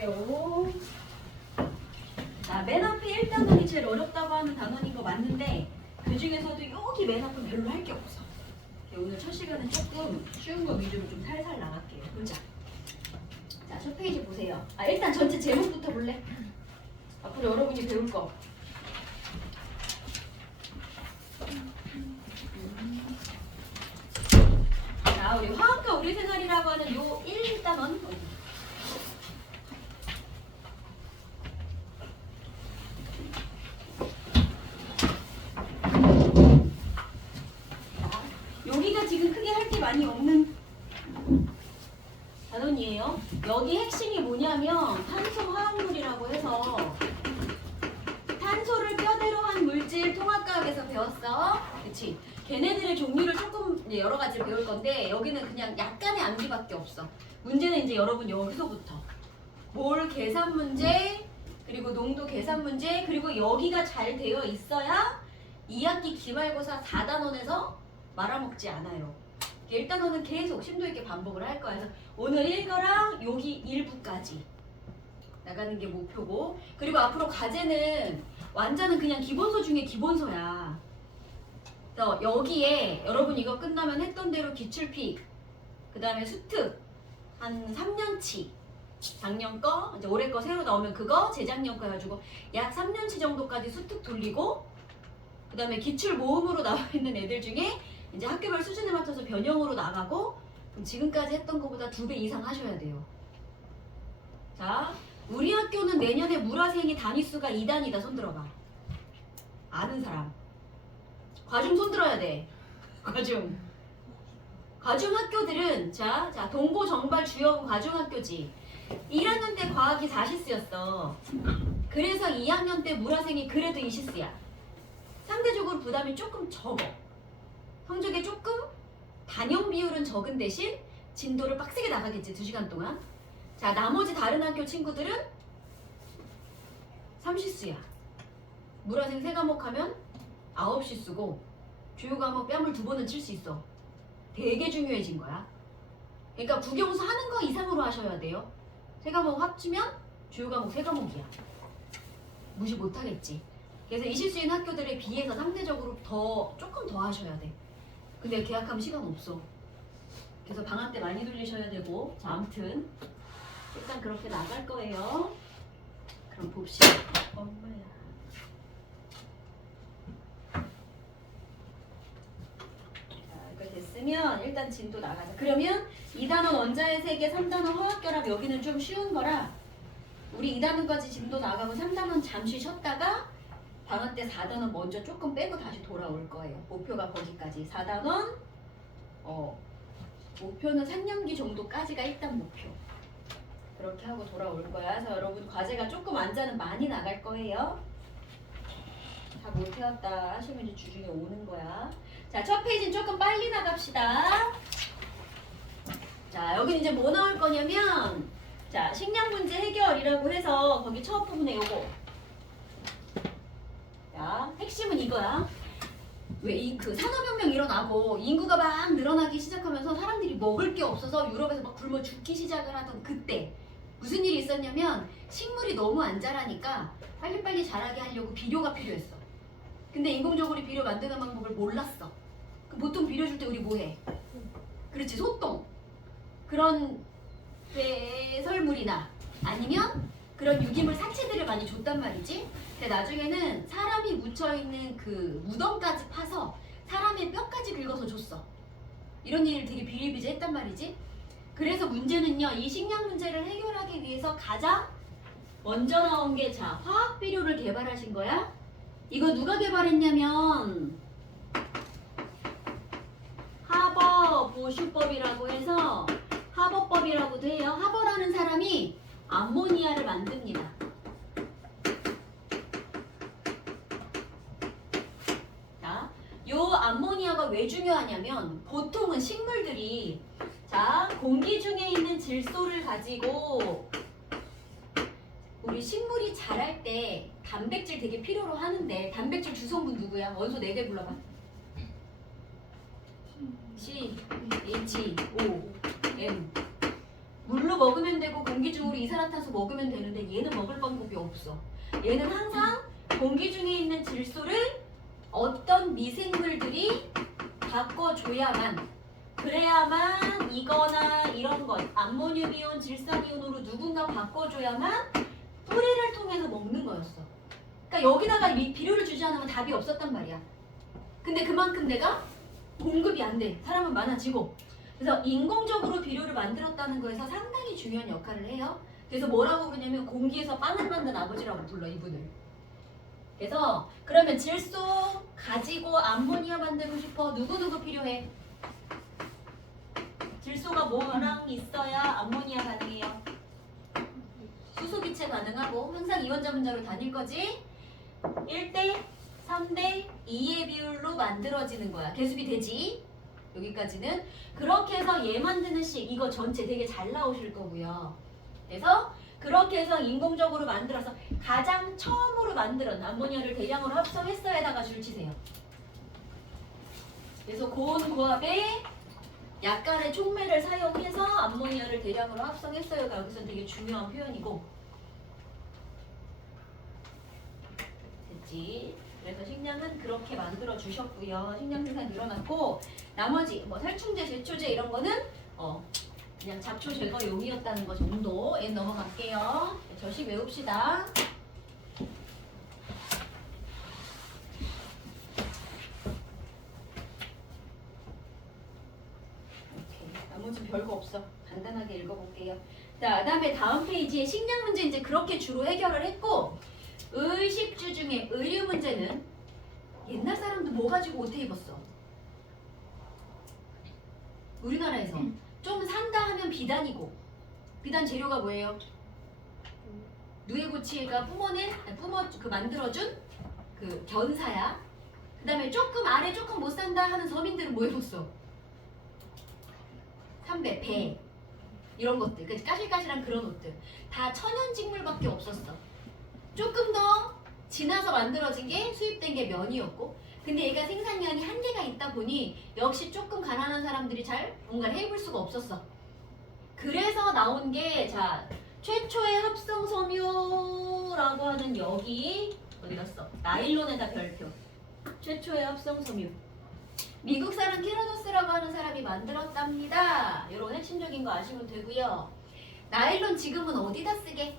그래요. 자, 맨 앞에 1단원이 제일 어렵다고 하는 단원인 거 맞는데 그 중에서도 여기 맨 앞은 별로 할 게 없어. 오늘 첫 시간은 조금 쉬운 거 위주로 좀 살살 나갈게요. 보자. 자, 첫 페이지 보세요. 일단 전체 제목부터 볼래? 앞으로 여러분이 배울 거. 자, 우리 화학과 우리 생활이라고 하는 요 1단원. 여기가 지금 크게 할 게 많이 없는 단원이에요. 여기 핵심이 뭐냐면 탄소 화합물이라고 해서 탄소를 뼈대로 한 물질 통합과학에서 배웠어. 그치? 걔네들의 종류를 조금 이제 여러 가지 배울 건데 여기는 그냥 약간의 암기밖에 없어. 문제는 이제 여러분 여기서부터 몰 계산 문제, 그리고 농도 계산 문제, 그리고 여기가 잘 되어 있어야 2학기 기말고사 4단원에서 말아먹지 않아요. 1단원은 계속 심도 있게 반복을 할 거야. 그래서 오늘 1거랑 여기 1부까지 나가는 게 목표고, 그리고 앞으로 과제는 완자는 그냥 기본서 중에 기본서야. 그래서 여기에 여러분 이거 끝나면 했던 대로 기출픽, 그 다음에 수특 한 3년치, 작년 거, 이제 올해 거 새로 나오면 그거, 재작년 거 해가지고 약 3년치 정도까지 수특 돌리고, 그 다음에 기출 모음으로 나와 있는 애들 중에 이제 학교별 수준에 맞춰서 변형으로 나가고, 그럼 지금까지 했던 것보다 2배 이상 하셔야 돼요. 자, 우리 학교는 내년에 물화생이 단위수가 2단이다. 손 들어봐. 아는 사람. 과중 손 들어야 돼. 과중. 과중 학교들은 자 동고 정발 주요 과중 학교지. 1학년 때 과학이 40수였어. 그래서 2학년 때 물화생이 그래도 20수야. 상대적으로 부담이 조금 적어. 성적에 조금 단형 비율은 적은 대신 진도를 빡세게 나가겠지. 2시간 동안. 자, 나머지 다른 학교 친구들은 30수야. 물화생 3과목 하면 9시 쓰고 주요 과목 뺨을 2번은 칠 수 있어. 되게 중요해진 거야. 그러니까 국영수 하는 거 이상으로 하셔야 돼요. 3과목 합치면 주요 과목 3과목이야. 무시 못하겠지. 그래서 20수인 학교들에 비해서 상대적으로 조금 더 하셔야 돼. 근데 계약하면 시간 없어. 그래서 방학 때 많이 돌리셔야 되고. 자, 아무튼 일단 그렇게 나갈 거예요. 그럼 봅시다. 엄마야. 자, 이거 됐으면 일단 진도 나가자. 그러면 2단원 원자의 세계, 3단원 화학결합, 여기는 좀 쉬운 거라 우리 2단원까지 진도 나가고 3단원 잠시 쉬었다가 방학 때 4단원 먼저 조금 빼고 다시 돌아올 거예요. 목표가 거기까지. 4단원 목표는 3년기 정도까지가 일단 목표. 그렇게 하고 돌아올 거야. 그래서 여러분 과제가 조금 완자는 많이 나갈 거예요. 다 못 해왔다 하시면 이제 주중에 오는 거야. 자, 첫 페이지는 조금 빨리 나갑시다. 자, 여기 이제 뭐 나올 거냐면, 자, 식량 문제 해결이라고 해서 거기 첫 부분에 요거. 자, 핵심은 이거야. 왜 그 산업혁명 일어나고 인구가 막 늘어나기 시작하면서 사람들이 먹을 게 없어서 유럽에서 막 굶어 죽기 시작을 하던 그때 무슨 일이 있었냐면 식물이 너무 안 자라니까 빨리빨리 자라게 하려고 비료가 필요했어. 근데 인공적으로 비료 만드는 방법을 몰랐어. 그럼 보통 비료 줄 때 우리 뭐 해? 그렇지, 소똥. 그런 배설물이나 아니면 그런 유기물 사체들을 많이 줬단 말이지. 근데 나중에는 사람이 묻혀있는 그 무덤까지 파서 사람의 뼈까지 긁어서 줬어. 이런 일을 되게 비일비재했단 말이지. 그래서 문제는요, 이 식량 문제를 해결하기 위해서 가장 먼저 나온 게 자, 화학 비료를 개발하신 거야. 이거 누가 개발했냐면 하버 보슈법이라고 해서 하버법이라고도 해요. 하버라는 사람이 암모니아를 만듭니다. 자, 요 암모니아가 왜 중요하냐면 보통은 식물들이 자, 공기 중에 있는 질소를 가지고 우리 식물이 자랄 때 단백질 되게 필요로 하는데 단백질 주성분 누구야? 원소 4개 불러봐. C, H, O, M. 물로 먹으면 되고 공기 중으로 이산화탄소 먹으면 되는데 얘는 먹을 방법이 없어. 얘는 항상 공기 중에 있는 질소를 어떤 미생물들이 바꿔줘야만, 그래야만 이거나 이런 것, 암모늄이온, 질산이온으로 누군가 바꿔줘야만 뿌리를 통해서 먹는 거였어. 그러니까 여기다가 비료를 주지 않으면 답이 없었단 말이야. 근데 그만큼 내가 공급이 안 돼. 사람은 많아지고. 그래서 인공적으로 비료를 만들었다는 거에서 상당히 중요한 역할을 해요. 그래서 뭐라고 부르냐면 공기에서 빵을 만든 아버지라고 불러, 이분을. 그래서 그러면 질소 가지고 암모니아 만들고 싶어. 누구누구 필요해? 질소가 뭐랑 있어야 암모니아 가능해요? 수소기체 가능하고 항상 이원자 분자로 다닐 거지? 1대 3대 2의 비율로 만들어지는 거야. 계수비 되지? 여기까지는. 그렇게 해서 얘 만드는 식 이거 전체 되게 잘 나오실 거고요. 그래서 그렇게 해서 인공적으로 만들어서 가장 처음으로 만들은 암모니아를 대량으로 합성했어에다가 줄 치세요. 그래서 고온 고압에 약간의 촉매를 사용해서 암모니아를 대량으로 합성했어요가 여기서 되게 중요한 표현이고. 됐지? 그래서 식량은 그렇게 만들어 주셨고요. 식량 생산 늘어났고, 나머지 뭐 살충제, 제초제 이런 거는 그냥 잡초 제거용이었다는 거 정도에 넘어갈게요. 저식 외웁시다. 나머지 별거 없어. 간단하게 읽어볼게요. 자, 그다음에 다음 페이지에 식량 문제 이제 그렇게 주로 해결을 했고, 의식주 중에 의류 문제는 옛날 사람도 뭐 가지고 옷 입었어? 우리나라에서 좀 산다 하면 비단이고, 비단 재료가 뭐예요? 누에고치가 뿜어 그 만들어준 그 견사야. 그다음에 조금 아래 조금 못 산다 하는 서민들은 뭐 입었어? 삼배, 배 이런 것들, 그 까실까실한 그런 옷들 다 천연직물밖에 없었어. 조금 더 지나서 만들어진 게 수입된 게 면이었고, 근데 얘가 생산량이 한계가 있다 보니 역시 조금 가난한 사람들이 잘 뭔가를 해입을 수가 없었어. 그래서 나온 게 자 최초의 합성 섬유라고 하는 여기 어디 갔어? 나일론에다 별표. 최초의 합성 섬유. 미국 사람 케라노스라고 하는 사람이 만들었답니다. 이런 핵심적인 거 아시면 되고요. 나일론 지금은 어디다 쓰게?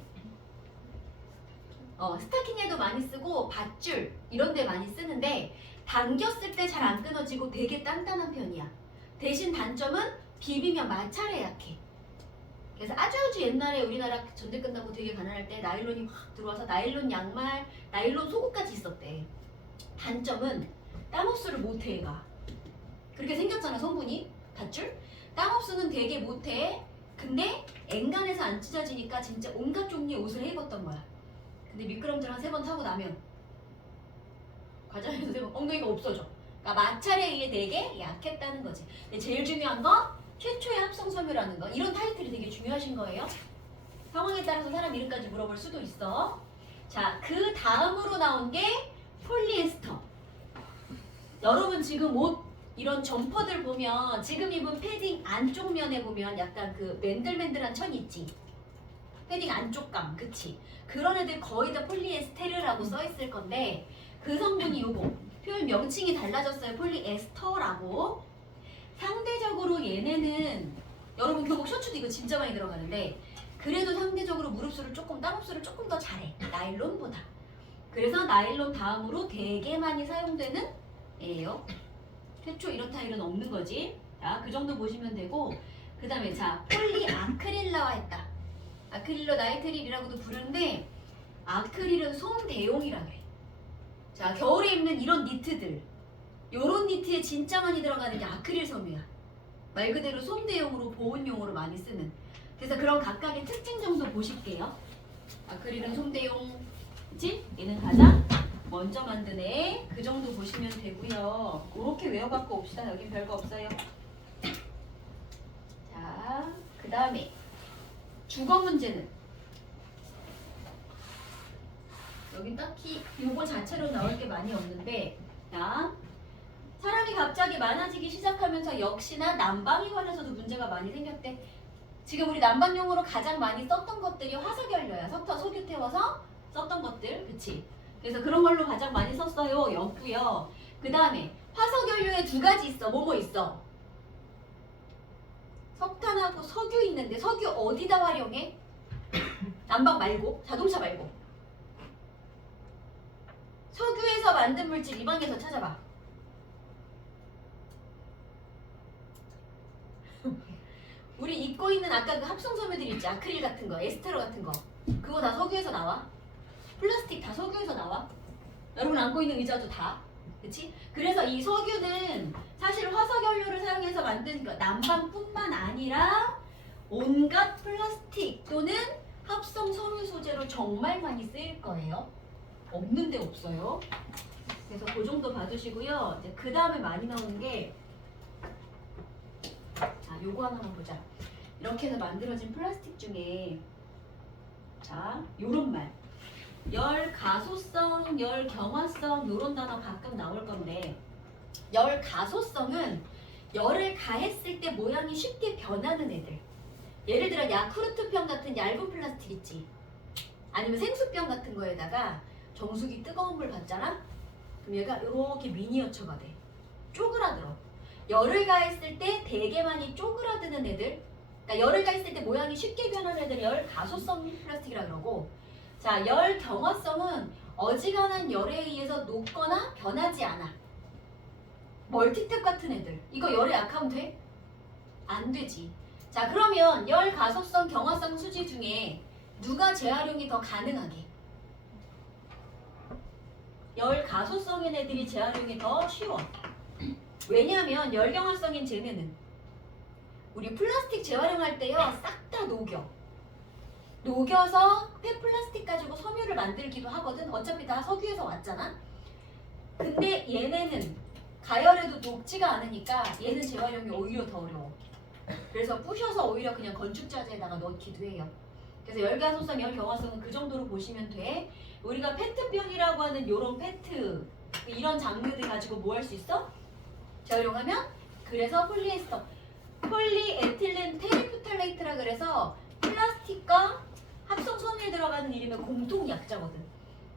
스타킹에도 많이 쓰고 밧줄 이런 데 많이 쓰는데 당겼을 때 잘 안 끊어지고 되게 단단한 편이야. 대신 단점은 비비면 마찰에 약해. 그래서 아주 옛날에 우리나라 전쟁 끝나고 되게 가난할 때 나일론이 확 들어와서 나일론 양말, 나일론 속옷까지 있었대. 단점은 땀 흡수를 못해 얘가. 그렇게 생겼잖아 성분이. 밧줄? 땀 흡수는 되게 못해. 근데 엔간해서 안 찢어지니까 진짜 온갖 종류의 옷을 해입었던 거야. 근데 미끄럼틀 한 3번 타고 나면 과정에서 3번 엉덩이가 없어져. 그러니까 마찰에 의해 되게 약했다는 거지. 근데 제일 중요한 건 최초의 합성섬유라는 거. 이런 타이틀이 되게 중요하신 거예요. 상황에 따라서 사람 이름까지 물어볼 수도 있어. 자, 그 다음으로 나온 게 폴리에스터. 여러분 지금 옷 이런 점퍼들 보면 지금 입은 패딩 안쪽 면에 보면 약간 그 맨들맨들한 천 있지. 패딩 안쪽감, 그치? 그런 애들 거의 다 폴리에스테르라고 써있을 건데 그 성분이 요거. 표현 명칭이 달라졌어요. 폴리에스터라고. 상대적으로 얘네는 여러분 교복 셔츠도 이거 진짜 많이 들어가는데 그래도 상대적으로 무릎수를 조금 땀 흡수를 조금 더 잘해. 나일론보다. 그래서 나일론 다음으로 되게 많이 사용되는 애예요. 최초 이런 타일은 없는 거지. 자, 그 정도 보시면 되고 그 다음에 자 폴리아크릴라와 했다. 아크릴로 나이트릴이라고도 부르는데 아크릴은 솜대용이라 그래. 자, 겨울에 입는 이런 니트들 요런 니트에 진짜 많이 들어가는 게 아크릴 섬유야. 말 그대로 솜대용으로 보온용으로 많이 쓰는. 그래서 그런 각각의 특징 정도 보실게요. 아크릴은 솜대용, 그치? 얘는 가장 먼저 만든 애. 그 정도 보시면 되고요. 그렇게 외워갖고 옵시다. 여긴 별거 없어요. 자, 그 다음에 주거 문제는 여긴 딱히 요거 자체로 나올 게 많이 없는데 자, 사람이 갑자기 많아지기 시작하면서 역시나 난방에 관해서도 문제가 많이 생겼대. 지금 우리 난방용으로 가장 많이 썼던 것들이 화석연료야. 석탄, 석유 태워서 썼던 것들. 그치? 그래서 그런 걸로 가장 많이 썼어요. 였고요. 그 다음에 화석연료에 두 가지 있어. 뭐뭐 있어? 석탄하고 석유 있는데 석유 어디다 활용해? 난방 말고, 자동차 말고. 석유에서 만든 물질 이 방에서 찾아봐. 우리 입고 있는 아까 그 합성 섬유들 있지? 아크릴 같은 거, 에스테로 같은 거. 그거 다 석유에서 나와. 플라스틱 다 석유에서 나와. 여러분 안고 있는 의자도 다. 그치? 그래서 이 석유는 사실 화석연료를 사용해서 만든 난방뿐만 아니라 온갖 플라스틱 또는 합성 섬유 소재로 정말 많이 쓰일 거예요. 없는 데 없어요. 그래서 그 정도 봐두시고요. 이제 그 다음에 많이 나오는 게 자, 요거 하나만 보자. 이렇게 해서 만들어진 플라스틱 중에 자, 요런 말. 열 가소성, 열 경화성 요런 단어 가끔 나올 건데 열 가소성은 열을 가했을 때 모양이 쉽게 변하는 애들. 예를 들어 야쿠르트병 같은 얇은 플라스틱 있지. 아니면 생수병 같은 거에다가 정수기 뜨거운 물 받잖아? 그럼 얘가 이렇게 미니어처가 돼. 쪼그라들어. 열을 가했을 때 되게 많이 쪼그라드는 애들. 그러니까 열을 가했을 때 모양이 쉽게 변하는 애들 열 가소성 플라스틱이라 그러고 자, 열 경화성은 어지간한 열에 의해서 녹거나 변하지 않아. 멀티탭 같은 애들. 이거 열에 약하면 돼? 안 되지. 자, 그러면 열 가소성 경화성 수지 중에 누가 재활용이 더 가능하게? 열 가소성인 애들이 재활용이 더 쉬워. 왜냐하면 열 경화성인 쟤네는 우리 플라스틱 재활용할 때요 싹 다 녹여. 녹여서 폐플라스틱 가지고 섬유를 만들기도 하거든. 어차피 다 석유에서 왔잖아. 근데 얘네는 가열해도 녹지가 않으니까 얘는 재활용이 오히려 더 어려워. 그래서 부셔서 오히려 그냥 건축자재에다가 넣기도 해요. 그래서 열가소성, 열경화성은 그 정도로 보시면 돼. 우리가 페트병이라고 하는 요런 페트 이런 장르들 가지고 뭐 할 수 있어? 재활용하면? 그래서 폴리에스터, 폴리에틸렌 테리프탈레이트라 그래서 플라스틱과 합성 섬유에 들어가는 이름의 공통 약자거든.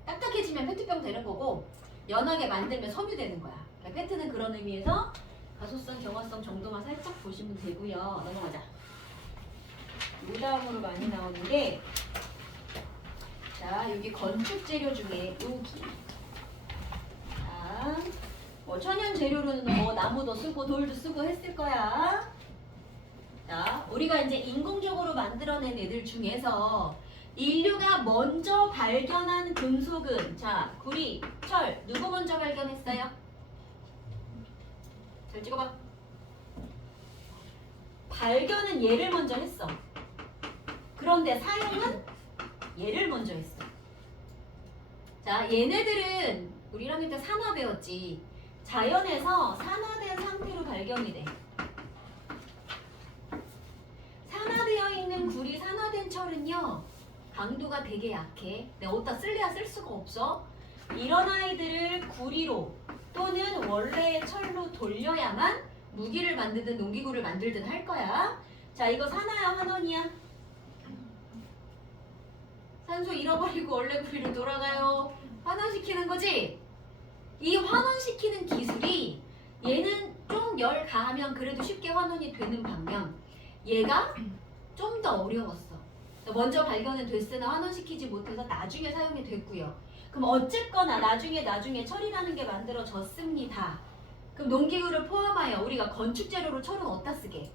딱딱해지면 페트병 되는 거고 연하게 만들면 섬유 되는 거야. 그러니까 페트는 그런 의미에서 가소성, 경화성 정도만 살짝 보시면 되고요. 넘어가자. 그 다음으로 많이 나오는 게 자, 여기 건축 재료 중에 여기 자, 뭐 천연 재료로는 뭐 나무도 쓰고 돌도 쓰고 했을 거야. 자, 우리가 이제 인공적으로 만들어낸 애들 중에서 인류가 먼저 발견한 금속은 자, 구리, 철 누구 먼저 발견했어요? 잘 찍어봐. 발견은 얘를 먼저 했어. 그런데 사용은 얘를 먼저 했어. 자, 얘네들은 우리 1학년 때 산화 배웠지. 자연에서 산화된 상태로 발견이 돼. 산화되어 있는 구리, 산화된 철은요 강도가 되게 약해. 내가 어디다 쓸래야 쓸 수가 없어. 이런 아이들을 구리로 또는 원래의 철로 돌려야만 무기를 만들든 농기구를 만들든 할 거야. 자, 이거 산화야 환원이야? 산소 잃어버리고 원래 구리로 돌아가요. 환원시키는 거지? 이 환원시키는 기술이 얘는 좀 열 가하면 그래도 쉽게 환원이 되는 반면 얘가 좀 더 어려웠어. 먼저 발견은 됐으나 환원시키지 못해서 나중에 사용이 됐고요. 그럼 어쨌거나 나중에 철이라는 게 만들어졌습니다. 그럼 농기구를 포함하여 우리가 건축 재료로 철은 어디다 쓰게?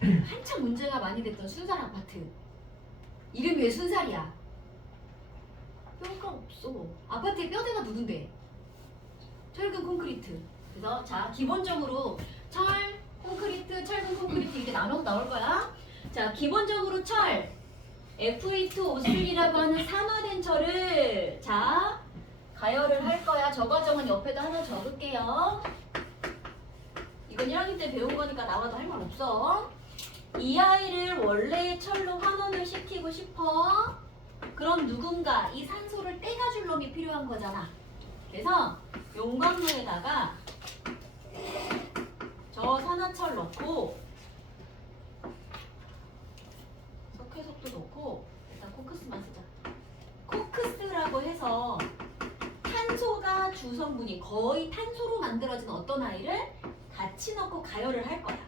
한참 문제가 많이 됐던 순살 아파트. 이름이 왜 순살이야? 뼈가 없어. 아파트에 뼈대가 누군데? 철근 콘크리트. 그래서 자, 기본적으로 철, 콘크리트, 철근 콘크리트 이렇게 나눠서 나올 거야. 자, 기본적으로 철, Fe2O3라고 하는 산화된 철을 자, 가열을 할 거야. 저 과정은 옆에다 하나 적을게요. 이건 1학기 때 배운 거니까 나와도 할 말 없어. 이 아이를 원래의 철로 환원을 시키고 싶어. 그럼 누군가 이 산소를 떼가줄 놈이 필요한 거잖아. 그래서 용광로에다가 저 산화철 넣고 석회석도 넣고 일단 코크스만 쓰자. 코크스라고 해서 탄소가 주성분이 거의 탄소로 만들어진 어떤 아이를 같이 넣고 가열을 할 거야.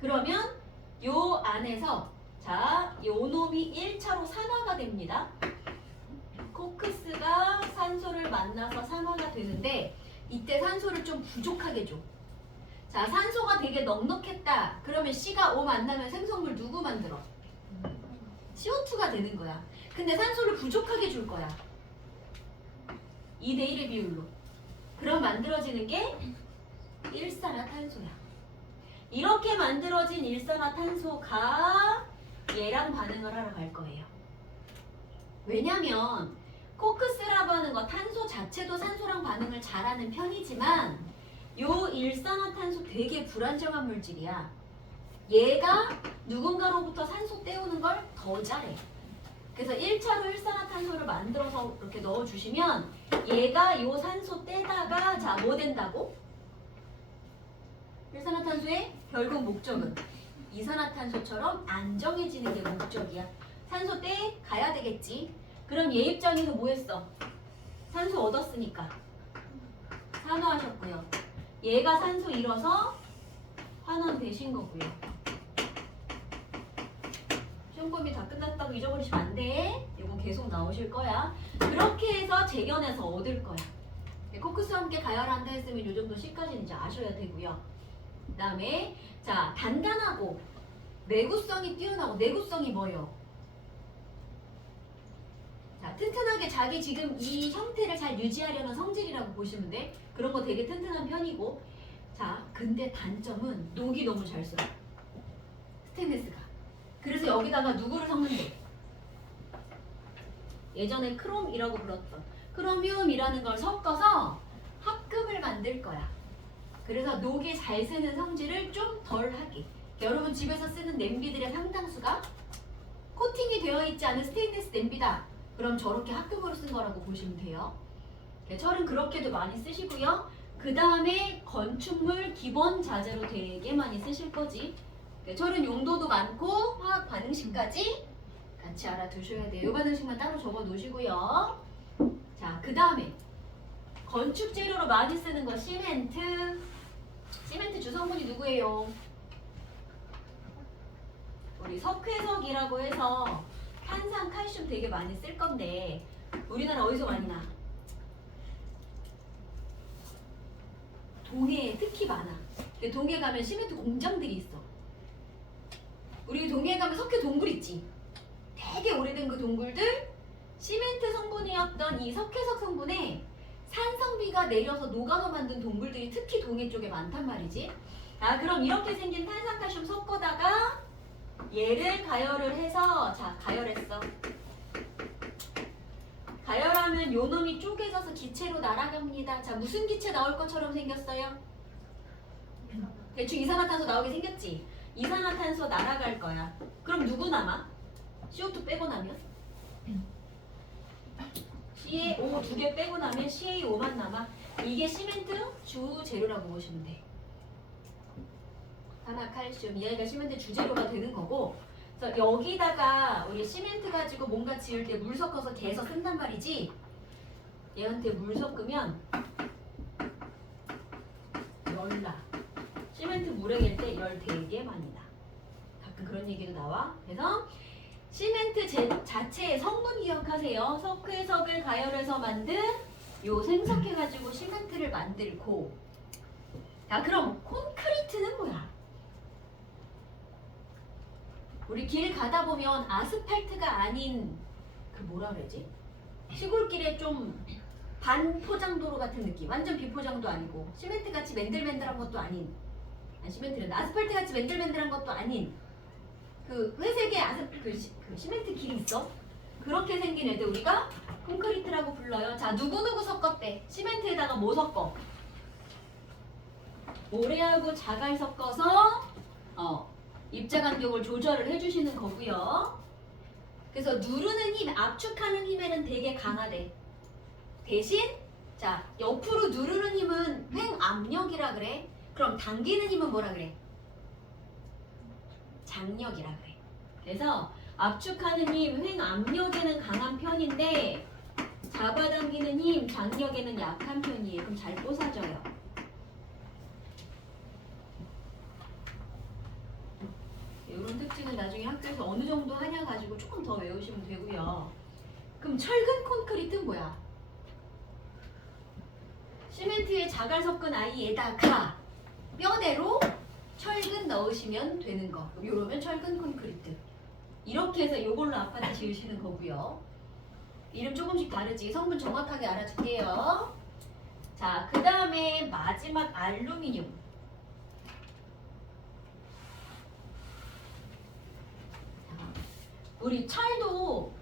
그러면 요 안에서 자, 요 놈이 1차로 산화가 됩니다. 코크스가 산소를 만나서 산화가 되는데 이때 산소를 좀 부족하게 줘. 자, 산소가 되게 넉넉했다. 그러면 C가 O 만나면 생성물 누구 만들어? CO2가 되는 거야. 근데 산소를 부족하게 줄 거야. 2대1의 비율로. 그럼 만들어지는 게 일산화탄소야. 이렇게 만들어진 일산화탄소가 얘랑 반응을 하러 갈 거예요. 왜냐면 코크스라고 하는 거 탄소 자체도 산소랑 반응을 잘하는 편이지만 요 일산화탄소 되게 불안정한 물질이야. 얘가 누군가로부터 산소 떼우는 걸 더 잘해. 그래서 1차로 일산화탄소를 만들어서 이렇게 넣어주시면 얘가 요 산소 떼다가 자, 뭐 된다고? 일산화탄소의 결국 목적은 이산화탄소처럼 안정해지는 게 목적이야. 산소 떼 가야 되겠지. 그럼 얘 입장에서 뭐 했어? 산소 얻었으니까 산화하셨고요. 얘가 산소 잃어서 환원되신 거고요. 시험범위 다 끝났다고 잊어버리시면 안 돼. 이거 계속 나오실 거야. 그렇게 해서 재견해서 얻을 거야. 코크스와 함께 가열한다 했으면 이 정도 C까지는 이제 아셔야 되고요. 그 다음에 자, 단단하고 내구성이 뛰어나고, 내구성이 뭐예요? 자, 튼튼하게 자기 지금 이 형태를 잘 유지하려는 성질이라고 보시면 돼. 그런 거 되게 튼튼한 편이고. 자, 근데 단점은 녹이 너무 잘 써. 스테인리스가. 그래서 여기다가 누구를 섞는데? 예전에 크롬이라고 불렀던 크로미움이라는 걸 섞어서 합금을 만들 거야. 그래서 녹이 잘 새는 성질을 좀 덜 하게. 여러분 집에서 쓰는 냄비들의 상당수가 코팅이 되어 있지 않은 스테인리스 냄비다. 그럼 저렇게 합금으로 쓴 거라고 보시면 돼요. 철은 그렇게도 많이 쓰시고요. 그 다음에 건축물 기본 자재로 되게 많이 쓰실 거지. 철은 용도도 많고 화학 반응식까지 같이 알아두셔야 돼요. 이 반응식만 따로 적어 놓으시고요. 자, 그 다음에 건축 재료로 많이 쓰는 거 시멘트. 시멘트 주성분이 누구예요? 우리 석회석이라고 해서 탄산, 칼슘 되게 많이 쓸 건데 우리나라 어디서 많이 나? 동해에 특히 많아. 동해 가면 시멘트 공장들이 있어. 우리 동해에 가면 석회 동굴 있지? 되게 오래된 그 동굴들 시멘트 성분이었던 이 석회석 성분에 산성비가 내려서 녹아서 만든 동굴들이 특히 동해 쪽에 많단 말이지. 아, 그럼 이렇게 생긴 탄산칼슘 섞어다가 얘를 가열을 해서 자, 가열했어. 가열하면 요 놈이 쪼개져서 기체로 날아갑니다. 자, 무슨 기체 나올 것처럼 생겼어요? 대충 이산화탄소 나오게 생겼지? 이산화탄소 날아갈 거야. 그럼 누구 남아? CO2 빼고 나면? CaO 2개 빼고 나면 CaO만 남아. 이게 시멘트 주 재료라고 보시면 돼. 산화칼슘, 이 아이가 시멘트 주재료가 되는 거고. 그래서 여기다가 우리 시멘트 가지고 뭔가 지을 때 물 섞어서 개서 쓴단 말이지. 얘한테 물 섞으면 열나. 시멘트 물에 갤 때 열 되게 많이 나. 가끔 그런 얘기도 나와. 그래서 시멘트 자체의 성분 기억하세요. 석회석을 가열해서 만든 요 생석해가지고 시멘트를 만들고. 자, 그럼 콘크리트는 뭐야? 우리 길 가다 보면 아스팔트가 아닌 그 뭐라 그러지? 시골길에 좀 반포장도로 같은 느낌. 완전 비포장도 아니고 시멘트 같이 맨들맨들한 것도 아닌. 아니, 시멘트는 아스팔트 같이 맨들맨들한 것도 아닌. 그 회색의 그 시멘트 길이 있어? 그렇게 생긴 애들 우리가 콘크리트라고 불러요. 자, 누구누구 섞었대? 시멘트에다가 뭐 섞어? 모래하고 자갈 섞어서 입자 간격을 조절을 해주시는 거고요. 그래서 누르는 힘, 압축하는 힘에는 되게 강하대. 대신 자, 옆으로 누르는 힘은 횡압력이라 그래. 그럼 당기는 힘은 뭐라 그래? 장력이라 그래. 그래서 압축하는 힘, 횡압력에는 강한 편인데 잡아당기는 힘, 장력에는 약한 편이에요. 그럼 잘 뽀사져요. 이런 특징은 나중에 학교에서 어느 정도 하냐 가지고 조금 더 외우시면 되고요. 그럼 철근 콘크리트는 뭐야? 시멘트에 자갈 섞은 아이에다가 뼈대로 철근 넣으시면 되는 거. 요러면 철근 콘크리트. 이렇게 해서 요걸로 아파트 지으시는 거고요. 이름 조금씩 다르지. 성분 정확하게 알아줄게요. 자, 그 다음에 마지막 알루미늄. 자, 우리 철도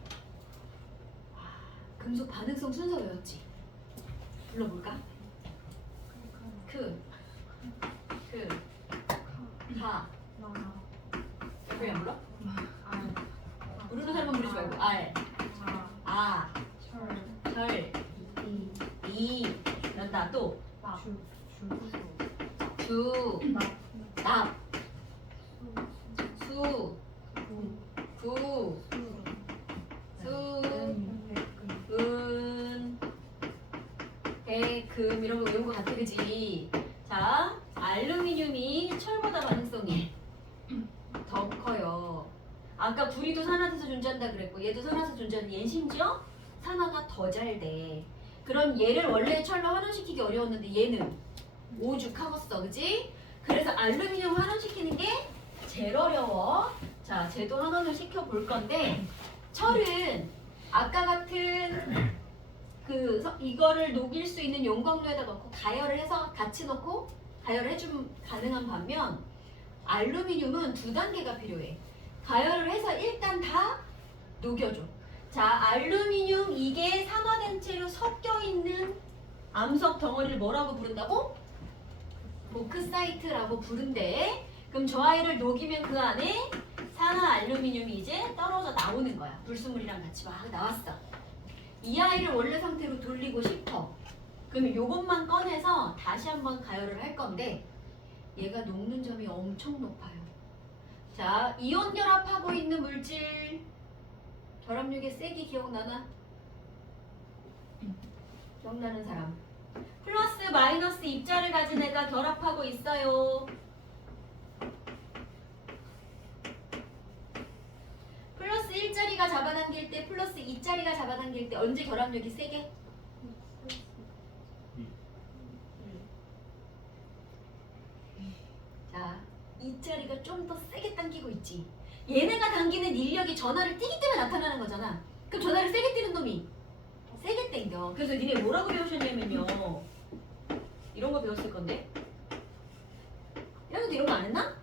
금속 반응성 순서 외웠지? 불러볼까? 다. 왜 안 불러? 부르는 사람은 부르지 말고 철, 이, 이런다. 또 주, 납, 수, 구, 은, 백, 금 이런 거 외운 거 같아, 그지? 자, 알루미늄이 철보다 반응성이 더 커요. 아까 구리도 산화돼서 존재한다 그랬고 얘도 산화돼서 존재하는데 얘는 심지어 산화가 더 잘 돼. 그럼 얘를 원래 철로 환원시키기 어려웠는데 얘는 오죽하겠어, 그지? 그래서 알루미늄 환원시키는 게 제일 어려워. 자, 쟤도 환원을 시켜볼 건데 철은 아까 같은 이거를 녹일 수 있는 용광로에다 넣고 가열을 해서 같이 넣고 가열을 해주면 가능한 반면 알루미늄은 2단계가 필요해. 가열을 해서 일단 다 녹여줘. 자, 알루미늄 이게 산화된 채로 섞여 있는 암석 덩어리를 뭐라고 부른다고? 보크사이트라고 부른대. 그럼 저 아이를 녹이면 그 안에 산화 알루미늄이 이제 떨어져 나오는 거야. 불순물이랑 같이 막 나왔어. 이 아이를 원래 상태로 돌리고 싶어. 그러면 요것만 꺼내서 다시 한번 가열을 할 건데 얘가 녹는 점이 엄청 높아요. 자, 이온 결합하고 있는 물질 결합력의 세기 기억나나? 기억나는 사람. 플러스 마이너스 입자를 가진 애가 결합하고 있어요. 플러스 1자리가 잡아당길 때 플러스 2자리가 잡아당길 때 언제 결합력이 세게? 자, 2자리가 좀 더 세게 당기고 있지. 얘네가 당기는 인력이 전하를 띄기 때문에 나타나는 거잖아. 그럼 전하를 세게 띄는 놈이 세게 당겨. 그래서 니네 뭐라고 배우셨냐면요. 이런 거 배웠을 건데. 이런 거 안 했나?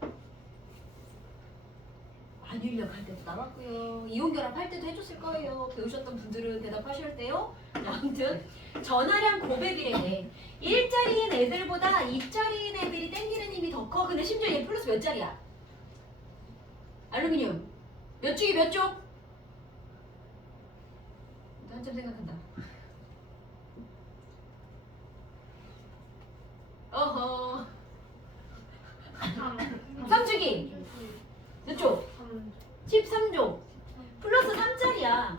반유인력 할 때도 나왔고요. 이온 결합 할 때도 해줬을 거예요. 배우셨던 분들은 대답하실 때요. 아무튼 전하량 고백이래. 1자리인 애들보다 2자리인 애들이 당기는 힘이 더 커. 근데 심지어 얘 플러스 몇 자리야? 알루미늄 몇 쪽이 몇 쪽? 한참 생각한다. 어허. 3주기 몇 쪽? 13쪽. 플러스 3짜리야.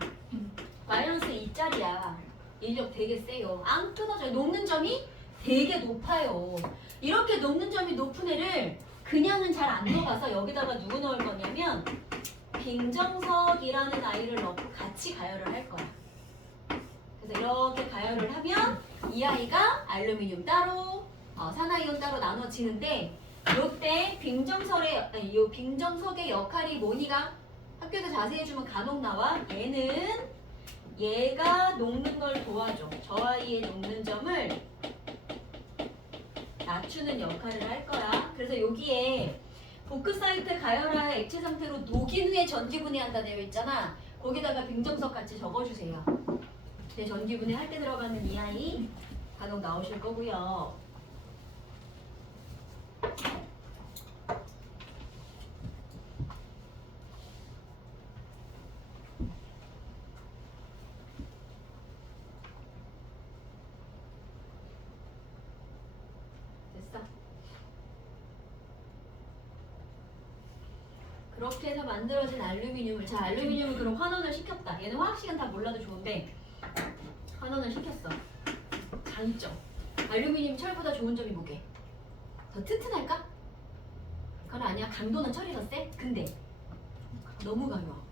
마이너스 2짜리야. 인력 되게 세요. 안 끊어져요. 녹는 점이 되게 높아요. 이렇게 녹는 점이 높은 애를 그냥은 잘 안 녹아서 여기다가 누구 넣을 거냐면 빙정석이라는 아이를 넣고 같이 가열을 할 거야. 그래서 이렇게 가열을 하면 이 아이가 알루미늄 따로 산화이온 따로 나눠지는데 요때 빙정석의 역할이 뭐니가 학교에서 자세히 해주면 간혹 나와. 얘가 녹는 걸 도와줘. 저 아이의 녹는 점을 낮추는 역할을 할 거야. 그래서 여기에 보크사이트 가열하여 액체 상태로 녹인 후에 전기분해한다 되어 있잖아. 거기다가 빙정석 같이 적어주세요. 네, 전기분해 할 때 들어가는 이 아이 간혹 나오실 거고요. 됐어. 그렇게 해서 만들어진 알루미늄을, 자, 알루미늄을 그럼 환원을 시켰다. 얘는 화학식은 다 몰라도 좋은데 환원을 시켰어. 장점, 알루미늄 철보다 좋은 점이 뭐게? 더 튼튼할까? 그건 아니야. 강도는 철이 더 세? 근데 너무 가벼워.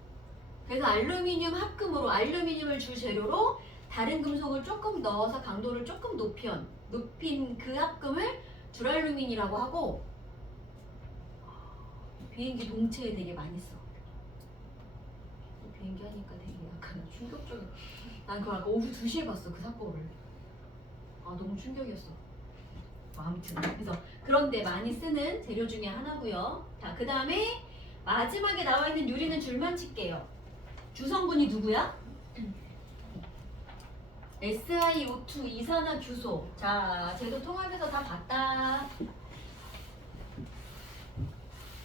그래서 알루미늄 합금으로 알루미늄을 주재료로 다른 금속을 조금 넣어서 강도를 조금 높인 그 합금을 듀랄루민이라고 하고, 비행기 동체에 되게 많이 써. 비행기 하니까 되게 약간 충격적인. 난 그거 아까 오후 2시에 봤어, 그 사건을. 아, 너무 충격이었어. 아무튼 그래서 그런데 많이 쓰는 재료 중에 하나고요. 자, 그 다음에 마지막에 나와 있는 유리는 줄만 칠게요. 주성분이 누구야? SiO2 이산화규소. 자, 쟤도 통합해서 다 봤다.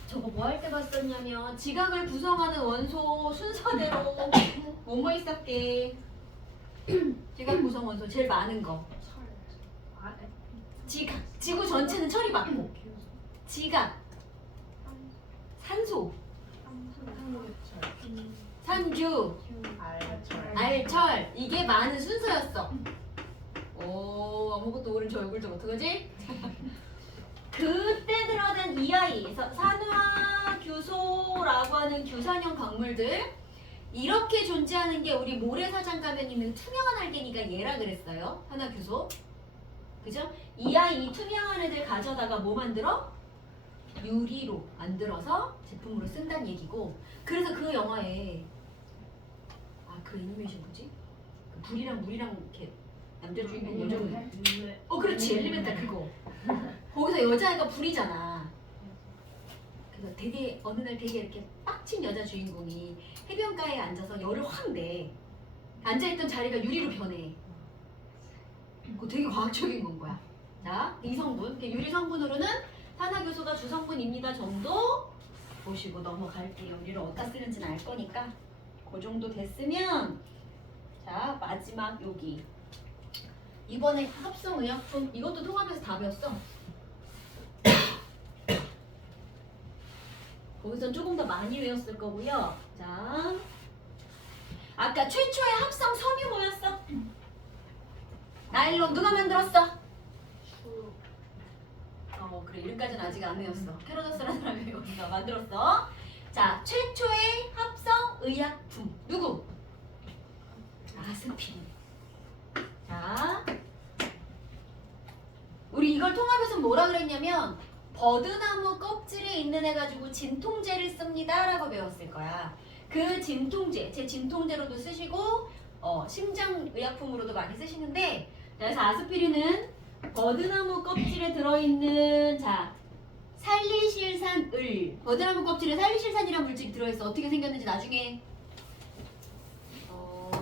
저거 뭐 할 때 봤었냐면 지각을 구성하는 원소 순서대로 뭐뭐 있었게. 지각 구성 원소 제일 많은 거. 지각. 지구 전체는 철이 많고. 지각. 산소. 산주. 알철. 이게 많은 순서였어. 오, 아무것도 모른 저 얼굴 좀 어떡하지? 그때 들어간 EI, 산화규소라고 하는 규산형 광물들, 이렇게 존재하는 게 우리 모래사장 가면 있는 투명한 알갱이가 얘라 그랬어요. 산화규소. 그죠? EI 이 투명한 애들 가져다가 뭐 만들어? 유리로 만들어서 제품으로 쓴다는 얘기고. 그래서 그 영화에 그 애니메이션 뭐지? 그 불이랑 물이랑 이렇게 남자 주인공 여자 주인공. 그렇지. 엘리멘탈 그거. 거기서 여자애가 불이잖아. 그래서 되게 어느 날 되게 이렇게 빡친 여자 주인공이 해변가에 앉아서 열을 확 내. 앉아있던 자리가 유리로 변해. 그거 되게 과학적인 건 거야. 자, 이 성분, 유리 성분으로는 산화교소가 주성분입니다 정도 보시고 넘어갈게요. 우리를 어디다 쓰는지는 알 거니까. 그 정도 됐으면, 자, 마지막 여기. 이번에 합성의약품, 이것도 통합해서 다 배웠어. 거기선 조금 더 많이 외웠을 거고요. 자, 아까 최초의 합성 섬이 뭐였어? 나일론 누가 만들었어? 그래, 이름까지는 아직 안 외웠어. 캐로더스라는 사람이 여기가 만들었어. 자, 최초의 합성 의약품 누구? 아스피린. 자, 우리 이걸 통합해서 뭐라 그랬냐면 버드나무 껍질에 있는 애 가지고 진통제를 씁니다 라고 배웠을 거야. 그 진통제, 제 진통제로도 쓰시고 심장의약품으로도 많이 쓰시는데, 그래서 아스피린은 버드나무 껍질에 들어있는, 자, 살리실산을, 버드나무 껍질에 살리실산이라는 물질이 들어있어. 어떻게 생겼는지 나중에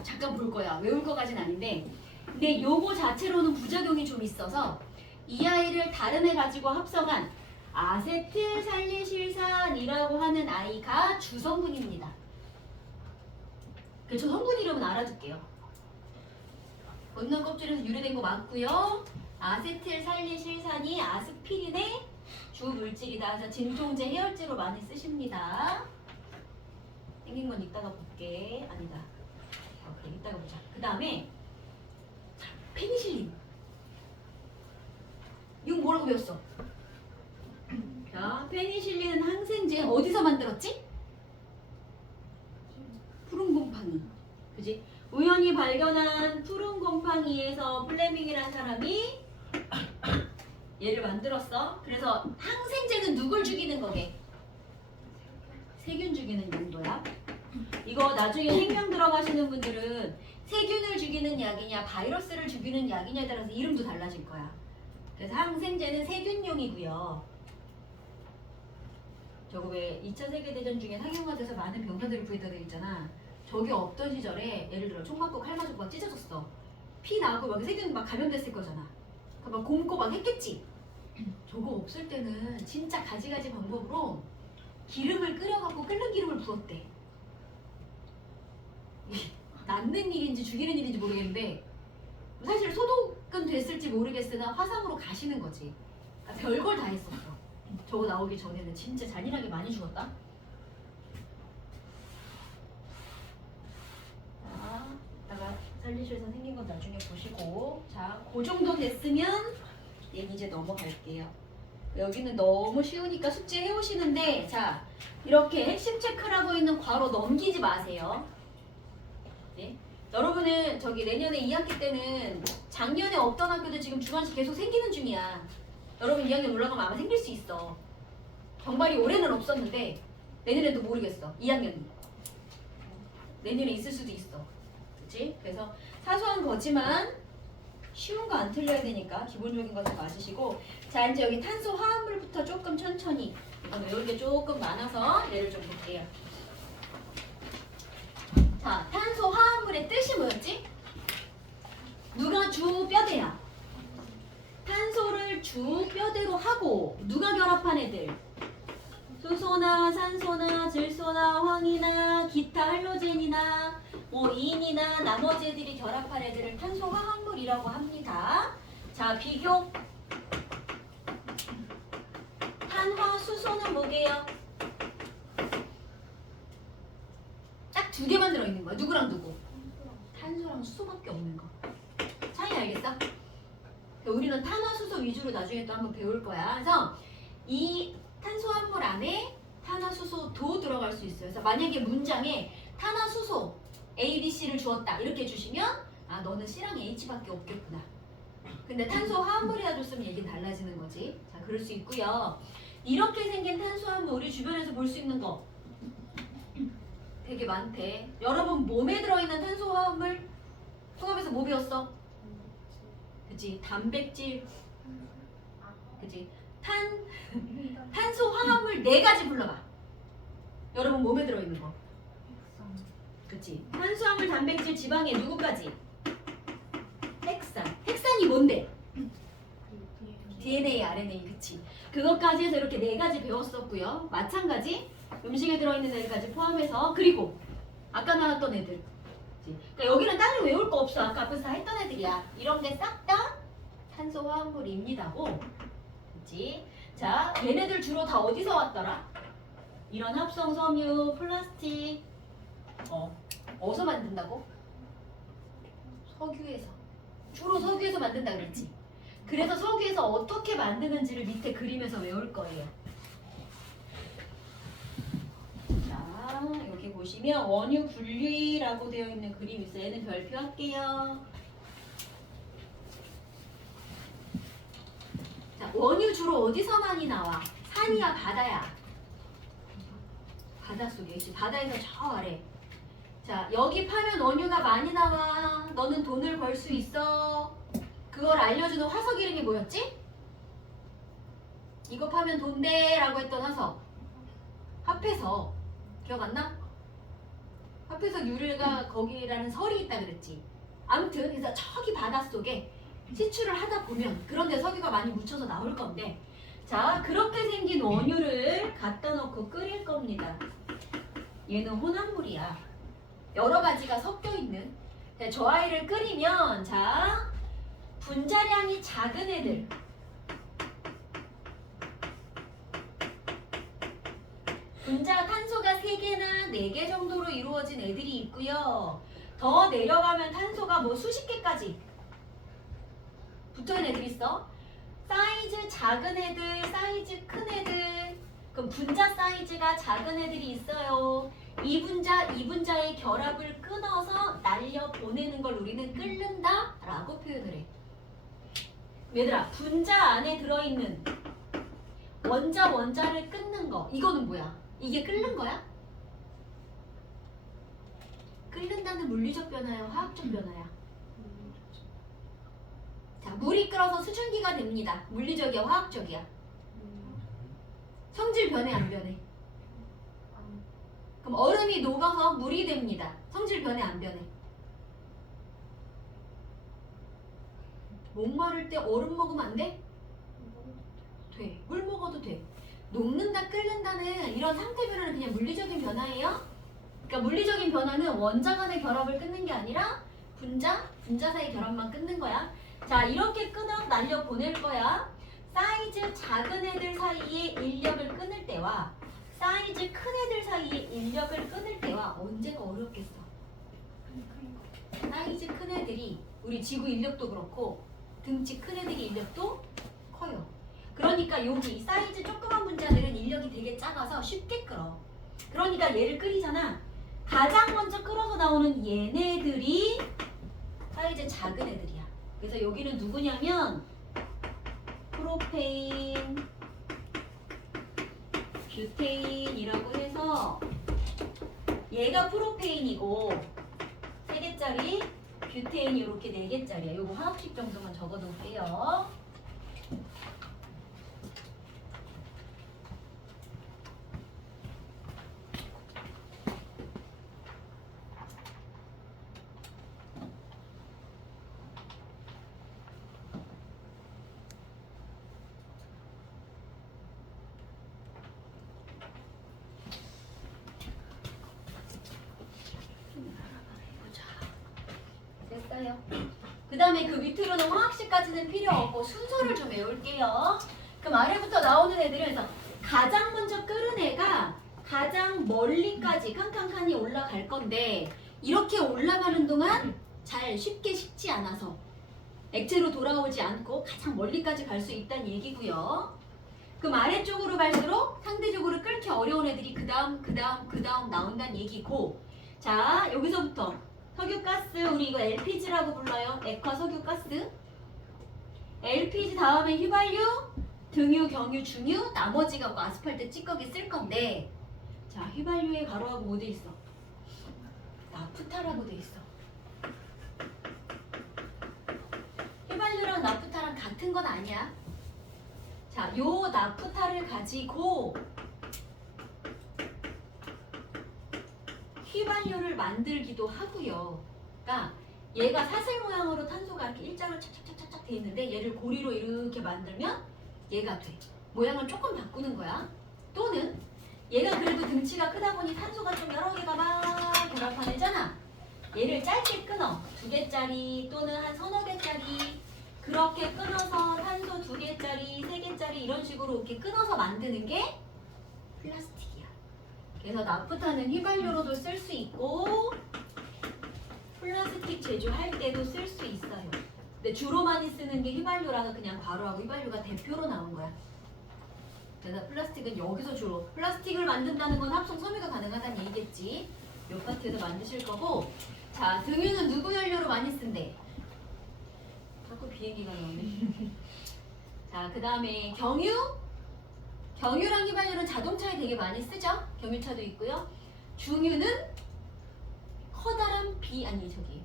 잠깐 볼 거야. 외울 거까지는 아닌데, 근데 요거 자체로는 부작용이 좀 있어서 이 아이를 다른 애 가지고 합성한 아세틸살리실산이라고 하는 아이가 주성분입니다. 저 성분 이름은 알아둘게요. 버드나무 껍질에서 유래된 거 맞고요. 아세틸살리실산이 아스피린의 주 물질이다. 그래서 진통제, 해열제로 많이 쓰십니다. 생긴 건 이따가 볼게. 아니다. 그래, 이따가 보자. 그 다음에 페니실린. 이거 뭐라고 배웠어? 자, 페니실린은 항생제 어디서 만들었지? 푸른 곰팡이. 그지? 우연히 발견한 푸른 곰팡이에서 플레밍이라는 사람이 얘를 만들었어. 그래서 항생제는 누굴 죽이는 거게? 세균 죽이는 용도야. 이거 나중에 생명 들어가시는 분들은 세균을 죽이는 약이냐 바이러스를 죽이는 약이냐에 따라서 이름도 달라질 거야. 그래서 항생제는 세균용이고요. 저거 왜 2차 세계대전 중에 상용화 돼서 많은 병사들을 구했다 돼 있잖아. 저게 없던 시절에 예를 들어 총 맞고 칼 맞고 막 찢어졌어. 피 나고 막 세균 막 감염됐을 거잖아. 막 곰고 막 했겠지. 저거 없을 때는 진짜 가지가지 방법으로 기름을 끓여갖고 끓는 기름을 부었대. 낫는 일인지 죽이는 일인지 모르겠는데 사실 소독은 됐을지 모르겠으나 화상으로 가시는 거지. 그러니까 별걸 다 했었어. 저거 나오기 전에는 진짜 잔인하게 많이 죽었다. 컴퓨터에서 생긴 건 나중에 보시고. 자, 그 정도 됐으면 얘는 이제 넘어갈게요. 여기는 너무 쉬우니까 숙제 해오시는데, 자, 이렇게 핵심 체크라고 있는 괄호 넘기지 마세요. 네? 여러분은 저기 내년에 2학기 때는 작년에 없던 학교도 지금 주관식 계속 생기는 중이야. 여러분 2학년 올라가면 아마 생길 수 있어. 정말이 올해는 없었는데 내년에도 모르겠어. 2학년이. 내년에 있을 수도 있어. 그치? 그래서 사소한 거지만 쉬운 거 안 틀려야 되니까 기본적인 거 다 맞으시고. 자, 이제 여기 탄소 화합물부터 조금 천천히. 이건 외울 게 조금 많아서 예를 좀 볼게요. 자, 탄소 화합물의 뜻이 뭐였지? 누가 주 뼈대야? 탄소를 주 뼈대로 하고 누가 결합한 애들? 수소나 산소나 질소나 황이나 기타 할로젠이나 뭐 인이나 나머지 애들이 결합한 애들을 탄소 화합물이라고 합니다. 자, 비교. 탄화수소는 뭐게요? 딱 두 개만 들어있는 거야. 누구랑 누구? 탄소랑 수소밖에 없는 거. 차이 알겠어? 우리는 탄화수소 위주로 나중에 또 한번 배울 거야. 그래서 이 탄소화합물 안에 탄화수소도 들어갈 수 있어요. 그래서 만약에 문장에 탄화수소 A, B, C를 주었다 이렇게 주시면 아, 너는 C랑 H밖에 없겠구나. 근데 탄소화합물이라 줬으면 얘기는 달라지는 거지. 자, 그럴 수 있고요. 이렇게 생긴 탄소화합물 우리 주변에서 볼 수 있는 거 되게 많대. 여러분 몸에 들어있는 탄소화합물 통합에서 뭐 배웠어? 그치? 단백질. 그치? 탄소 화합물 4가지 불러봐. 여러분 몸에 들어있는 거. 그치? 탄수화물, 단백질, 지방에 누구까지? 핵산. 핵산이 뭔데? DNA, RNA. 그치? 그것까지 해서 이렇게 4가지 배웠었고요. 마찬가지 음식에 들어있는 애들까지 포함해서. 그리고 아까 나왔던 애들. 그러니까 여기는 따로 외울 거 없어. 아까 앞에서 다 했던 애들이야. 이런 게 싹 다 탄소화합물입니다고. 그치? 자, 얘네들 주로 다 어디서 왔더라? 이런 합성 섬유, 플라스틱. 어디서 만든다고? 석유에서. 주로 석유에서 만든다 그랬지? 그래서 석유에서 어떻게 만드는지를 밑에 그림에서 외울 거예요. 자, 여기 보시면 원유 분리라고 되어 있는 그림이 있어요. 얘는 별표 할게요. 자, 원유 주로 어디서 많이 나와? 산이야, 바다야? 바닷속에. 바다에서 저 아래. 자, 여기 파면 원유가 많이 나와. 너는 돈을 벌 수 있어. 그걸 알려주는 화석 이름이 뭐였지? 이거 파면 돈 돼 라고 했던 화석. 합해서. 기억 안 나? 합해서 유래가 거기라는 설이 있다 그랬지. 아무튼 그래서 저기 바닷속에 시추를 하다 보면 그런 데 석유가 많이 묻혀서 나올 건데, 자, 그렇게 생긴 원유를 갖다 놓고 끓일 겁니다. 얘는 혼합물이야. 여러 가지가 섞여 있는. 저 아이를 끓이면, 자, 분자량이 작은 애들. 분자 탄소가 3개나 4개 정도로 이루어진 애들이 있고요. 더 내려가면 탄소가 뭐 수십 개까지 붙어있는 애들이 있어. 사이즈 작은 애들, 사이즈 큰 애들. 그럼 분자 사이즈가 작은 애들이 있어요. 이 분자의 결합을 끊어서 날려 보내는 걸 우리는 끓는다 라고 표현을 해. 얘들아, 분자 안에 들어있는 원자를 끊는 거, 이거는 뭐야? 이게 끓는 거야? 끓는다는 물리적 변화야, 화학적 변화야? 자, 물이 끓어서 수증기가 됩니다. 물리적이야, 화학적이야? 성질 변해, 안 변해? 그럼 얼음이 녹아서 물이 됩니다. 성질 변해, 안 변해? 목마를 때 얼음 먹으면 안 돼? 돼. 물 먹어도 돼. 녹는다, 끓는다는 이런 상태 변화는 그냥 물리적인 변화예요. 그러니까 물리적인 변화는 원자 간의 결합을 끊는 게 아니라 분자 사이 결합만 끊는 거야. 자, 이렇게 끊어 날려 보낼 거야. 사이즈 작은 애들 사이에 인력을 끊을 때와 사이즈 큰 애들 사이에 인력을 끊을 때와 언제가 어렵겠어? 사이즈 큰 애들이 우리 지구 인력도 그렇고 등치 큰 애들이 인력도 커요. 그러니까 여기 사이즈 조그만 분자들은 인력이 되게 작아서 쉽게 끓어. 그러니까 얘를 끓이잖아. 가장 먼저 끓어서 나오는 얘네들이 사이즈 작은 애들이야. 그래서 여기는 누구냐면 프로페인, 뷰테인이라고 해서 얘가 프로페인이고 3개짜리, 뷰테인이 이렇게 4개짜리야. 요거 화학식 정도만 적어놓을게요. 됐어요. 그 다음에 그 밑으로는 화학식까지는 필요 없고 순서를 좀 외울게요. 그럼 아래부터 나오는 애들은 그래서 가장 먼저 끓은 애가 가장 멀리까지 칸칸칸이 올라갈 건데 이렇게 올라가는 동안 잘 쉽게 식지 않아서 액체로 돌아오지 않고 가장 멀리까지 갈 수 있다는 얘기고요. 그럼 아래쪽으로 갈수록 상대적으로 끓기 어려운 애들이 그 다음 나온다는 얘기고, 자 여기서부터 석유가스, 우리 이거 LPG라고 불러요. 액화 석유가스. LPG 다음에 휘발유, 등유, 경유, 중유, 나머지가 뭐 아스팔트 찌꺼기 쓸 건데, 자 휘발유에 가로하고 뭐 돼 있어? 나프타라고 돼 있어. 휘발유랑 나프타랑 같은 건 아니야. 자, 요 나프타를 가지고 휘발유를 만들기도 하고요. 그러니까 얘가 사슬 모양으로 탄소가 이렇게 일자로 착착착착 돼 있는데 얘를 고리로 이렇게 만들면 얘가 돼. 모양을 조금 바꾸는 거야. 또는 얘가 그래도 등치가 크다 보니 탄소가 좀 여러 개가 막 결합하잖아. 얘를 짧게 끊어. 2개짜리 또는 한 서너 개짜리 그렇게 끊어서 탄소 2개짜리, 3개짜리 이런 식으로 이렇게 끊어서 만드는 게 플라스틱이야. 그래서 나프타는 휘발유로도 쓸 수 있고 플라스틱 제조할 때도 쓸 수 있어요. 근데 주로 많이 쓰는 게 휘발유라서 그냥 괄호하고 휘발유가 대표로 나온 거야. 그래서 플라스틱은 여기서 주로 플라스틱을 만든다는 건 합성 섬유가 가능하다는 얘기겠지. 요 파트에서 만드실 거고, 자 등유는 누구 연료로 많이 쓴대? 자꾸 비행기가 나오네. 자 그 다음에 경유랑 휘발유는 자동차에 되게 많이 쓰죠. 경유차도 있고요. 중유는 커다란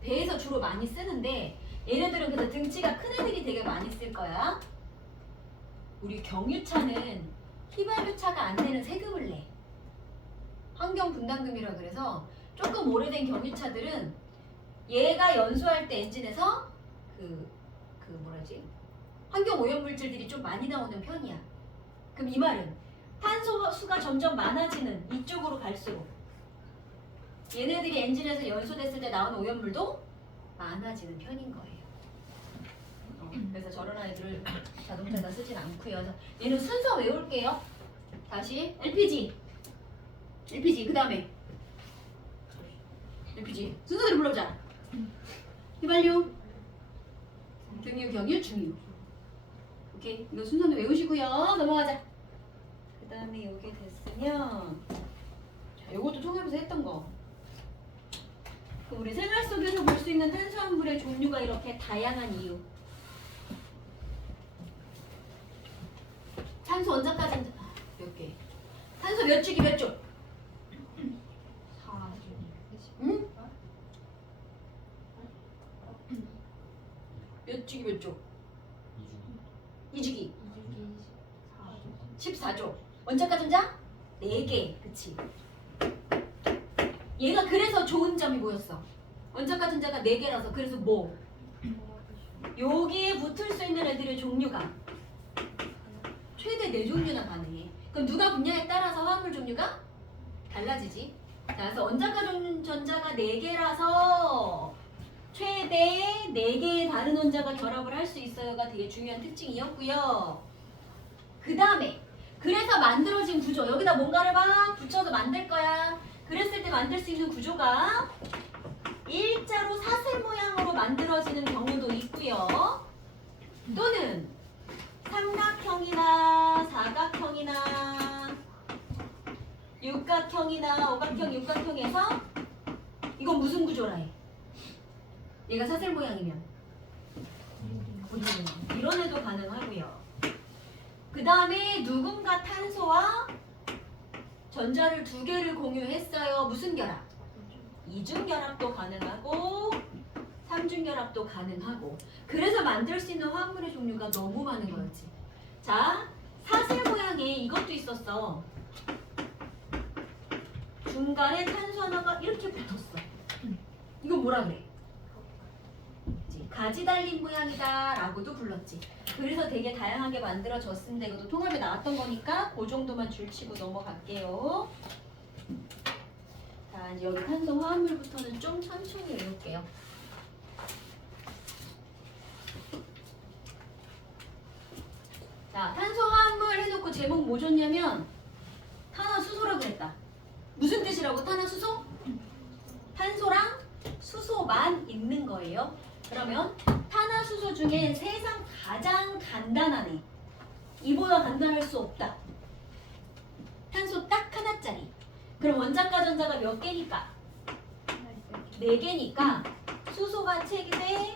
배에서 주로 많이 쓰는데 얘네들은 그래서 등치가 큰 애들이 되게 많이 쓸 거야. 우리 경유차는 휘발유차가 안 내는 세금을 내. 환경분담금이라 그래서 조금 오래된 경유차들은 얘가 연소할 때 엔진에서 환경 오염물질들이 좀 많이 나오는 편이야. 그럼 이 말은 탄소 수가 점점 많아지는 이쪽으로 갈수록 얘네들이 엔진에서 연소됐을 때 나오는 오염물도 많아지는 편인 거예요. 그래서 저런 아이들을 자동차에다 쓰진 않고요. 그래서 얘는 순서 외울게요. 다시 LPG 그 다음에 LPG 순서대로 불러보자. 휘발유, 등유, 경유, 중유. 오케이, 이거 순서는 외우시고요. 넘어가자. 그 다음에 이게 됐으면 자, 요것도 통합에서 했던 거. 우리 생활 속에서 볼 수 있는 탄수화물의 종류가 이렇게 다양한 이유. 탄소 원자까지 몇 개? 탄소 몇 주기 몇 쪽? 4주. 응? 몇 주기 몇 쪽? 2주기. 14조. 원자과 전자? 4개. 그치? 얘가 그래서 좋은 점이 뭐였어? 원자과 전자가 4개라서. 그래서 뭐? 여기에 붙을 수 있는 애들의 종류가 최대 4종류나 가능해. 그럼 누가 붙냐에 따라서 화합물 종류가 달라지지. 자, 그래서 원자과 전자가 4개라서 최대 4개의 다른 원자가 결합을 할 수 있어요가 되게 중요한 특징이었고요. 그 다음에 그래서 만들어진 구조, 여기다 뭔가를 막 붙여서 만들 거야. 그랬을 때 만들 수 있는 구조가 일자로 사슬 모양으로 만들어지는 경우도 있고요. 또는 삼각형이나 사각형이나 육각형이나 오각형, 육각형에서 이건 무슨 구조라 해? 얘가 사슬 모양이면 이런 애도 가능하고요. 그 다음에 누군가 탄소와 전자를 두 개를 공유했어요. 무슨 결합? 이중결합도 가능하고 삼중결합도 가능하고. 그래서 만들 수 있는 화합물의 종류가 너무 많은 거였지. 자, 사슬 모양의 이것도 있었어. 중간에 탄소 하나가 이렇게 붙었어. 이건 뭐라 그래? 가지 달린 모양이다 라고도 불렀지. 그래서 되게 다양하게 만들어졌습니다. 이것도 통합에 나왔던 거니까 그 정도만 줄치고 넘어갈게요. 자, 이제 여기 탄소 화합물부터는 좀 천천히 외울게요. 자, 탄소 화합물 해놓고 제목 뭐 줬냐면 탄화수소라고 그랬다. 무슨 뜻이라고? 탄화수소? 탄소랑 수소만 있는 거예요. 그러면 탄화수소 중에 세상 가장 간단한 애. 이보다 간단할 수 없다. 탄소 딱 하나짜리. 그럼 원자과 전자가 몇 개니까? 4개니까 수소가 최대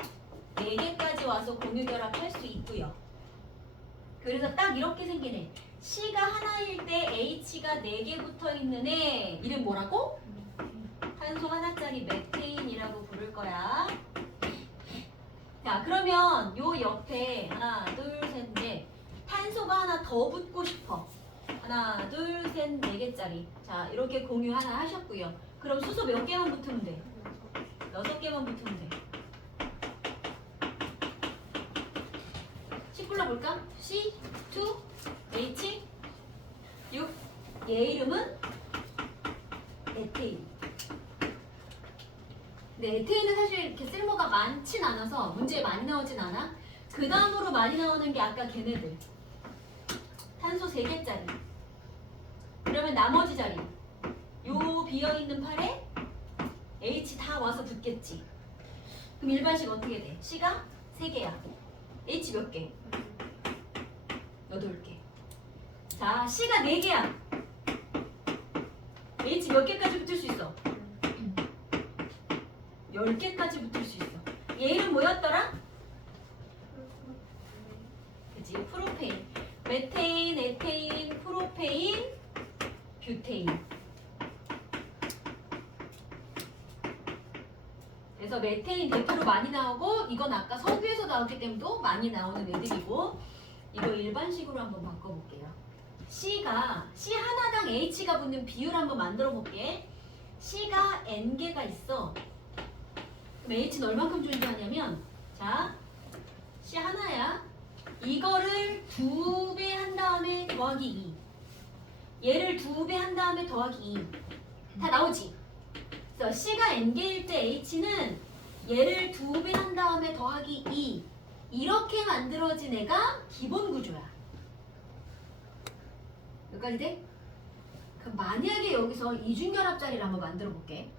4개까지 와서 공유결합할 수 있고요. 그래서 딱 이렇게 생긴 애. C가 하나일 때 H가 4개 붙어 있는 애. 이름 뭐라고? 탄소 하나짜리 메테인이라고 부를 거야. 자, 그러면 요 옆에 하나, 둘, 셋, 넷. 탄소가 하나 더 붙고 싶어. 하나, 둘, 셋, 4개짜리. 자, 이렇게 공유 하나 하셨고요. 그럼 수소 몇 개만 붙으면 돼? 6개만 붙으면 돼. C 불러볼까? C, 2, H, 6. 얘 이름은 에테인. 근데 에테인은 사실 이렇게 쓸모가 많진 않아서 문제에 많이 나오진 않아. 그 다음으로 많이 나오는 게 아까 걔네들. 탄소 3개짜리. 그러면 나머지 자리. 요 비어있는 팔에 H 다 와서 붙겠지. 그럼 일반식 어떻게 돼? C가 3개야. H 몇 개? 8개. 자, C가 4개야. H 몇 개까지 붙을 수 있어? 10개까지 붙을 수 있어. 얘 이름 뭐였더라? 그치? 프로페인. 메테인, 에테인, 프로페인, 뷰테인. 그래서 메테인 대표로 많이 나오고 이건 아까 석유에서 나왔기 때문에 또 많이 나오는 애들이고 이거 일반식으로 한번 바꿔볼게요. C가 C 하나당 H가 붙는 비율 한번 만들어 볼게. C가 N개가 있어. 그럼 H는 얼만큼 존재하냐면 자, C 하나야. 이거를 2배 한 다음에 더하기 2. 얘를 2배 한 다음에 더하기 2. 다 나오지? 그래서 C가 N개일 때 H는 얘를 2배 한 다음에 더하기 2. 이렇게 만들어진 애가 기본 구조야. 여기까지 돼? 그럼 만약에 여기서 이중결합 자리를 한번 만들어 볼게.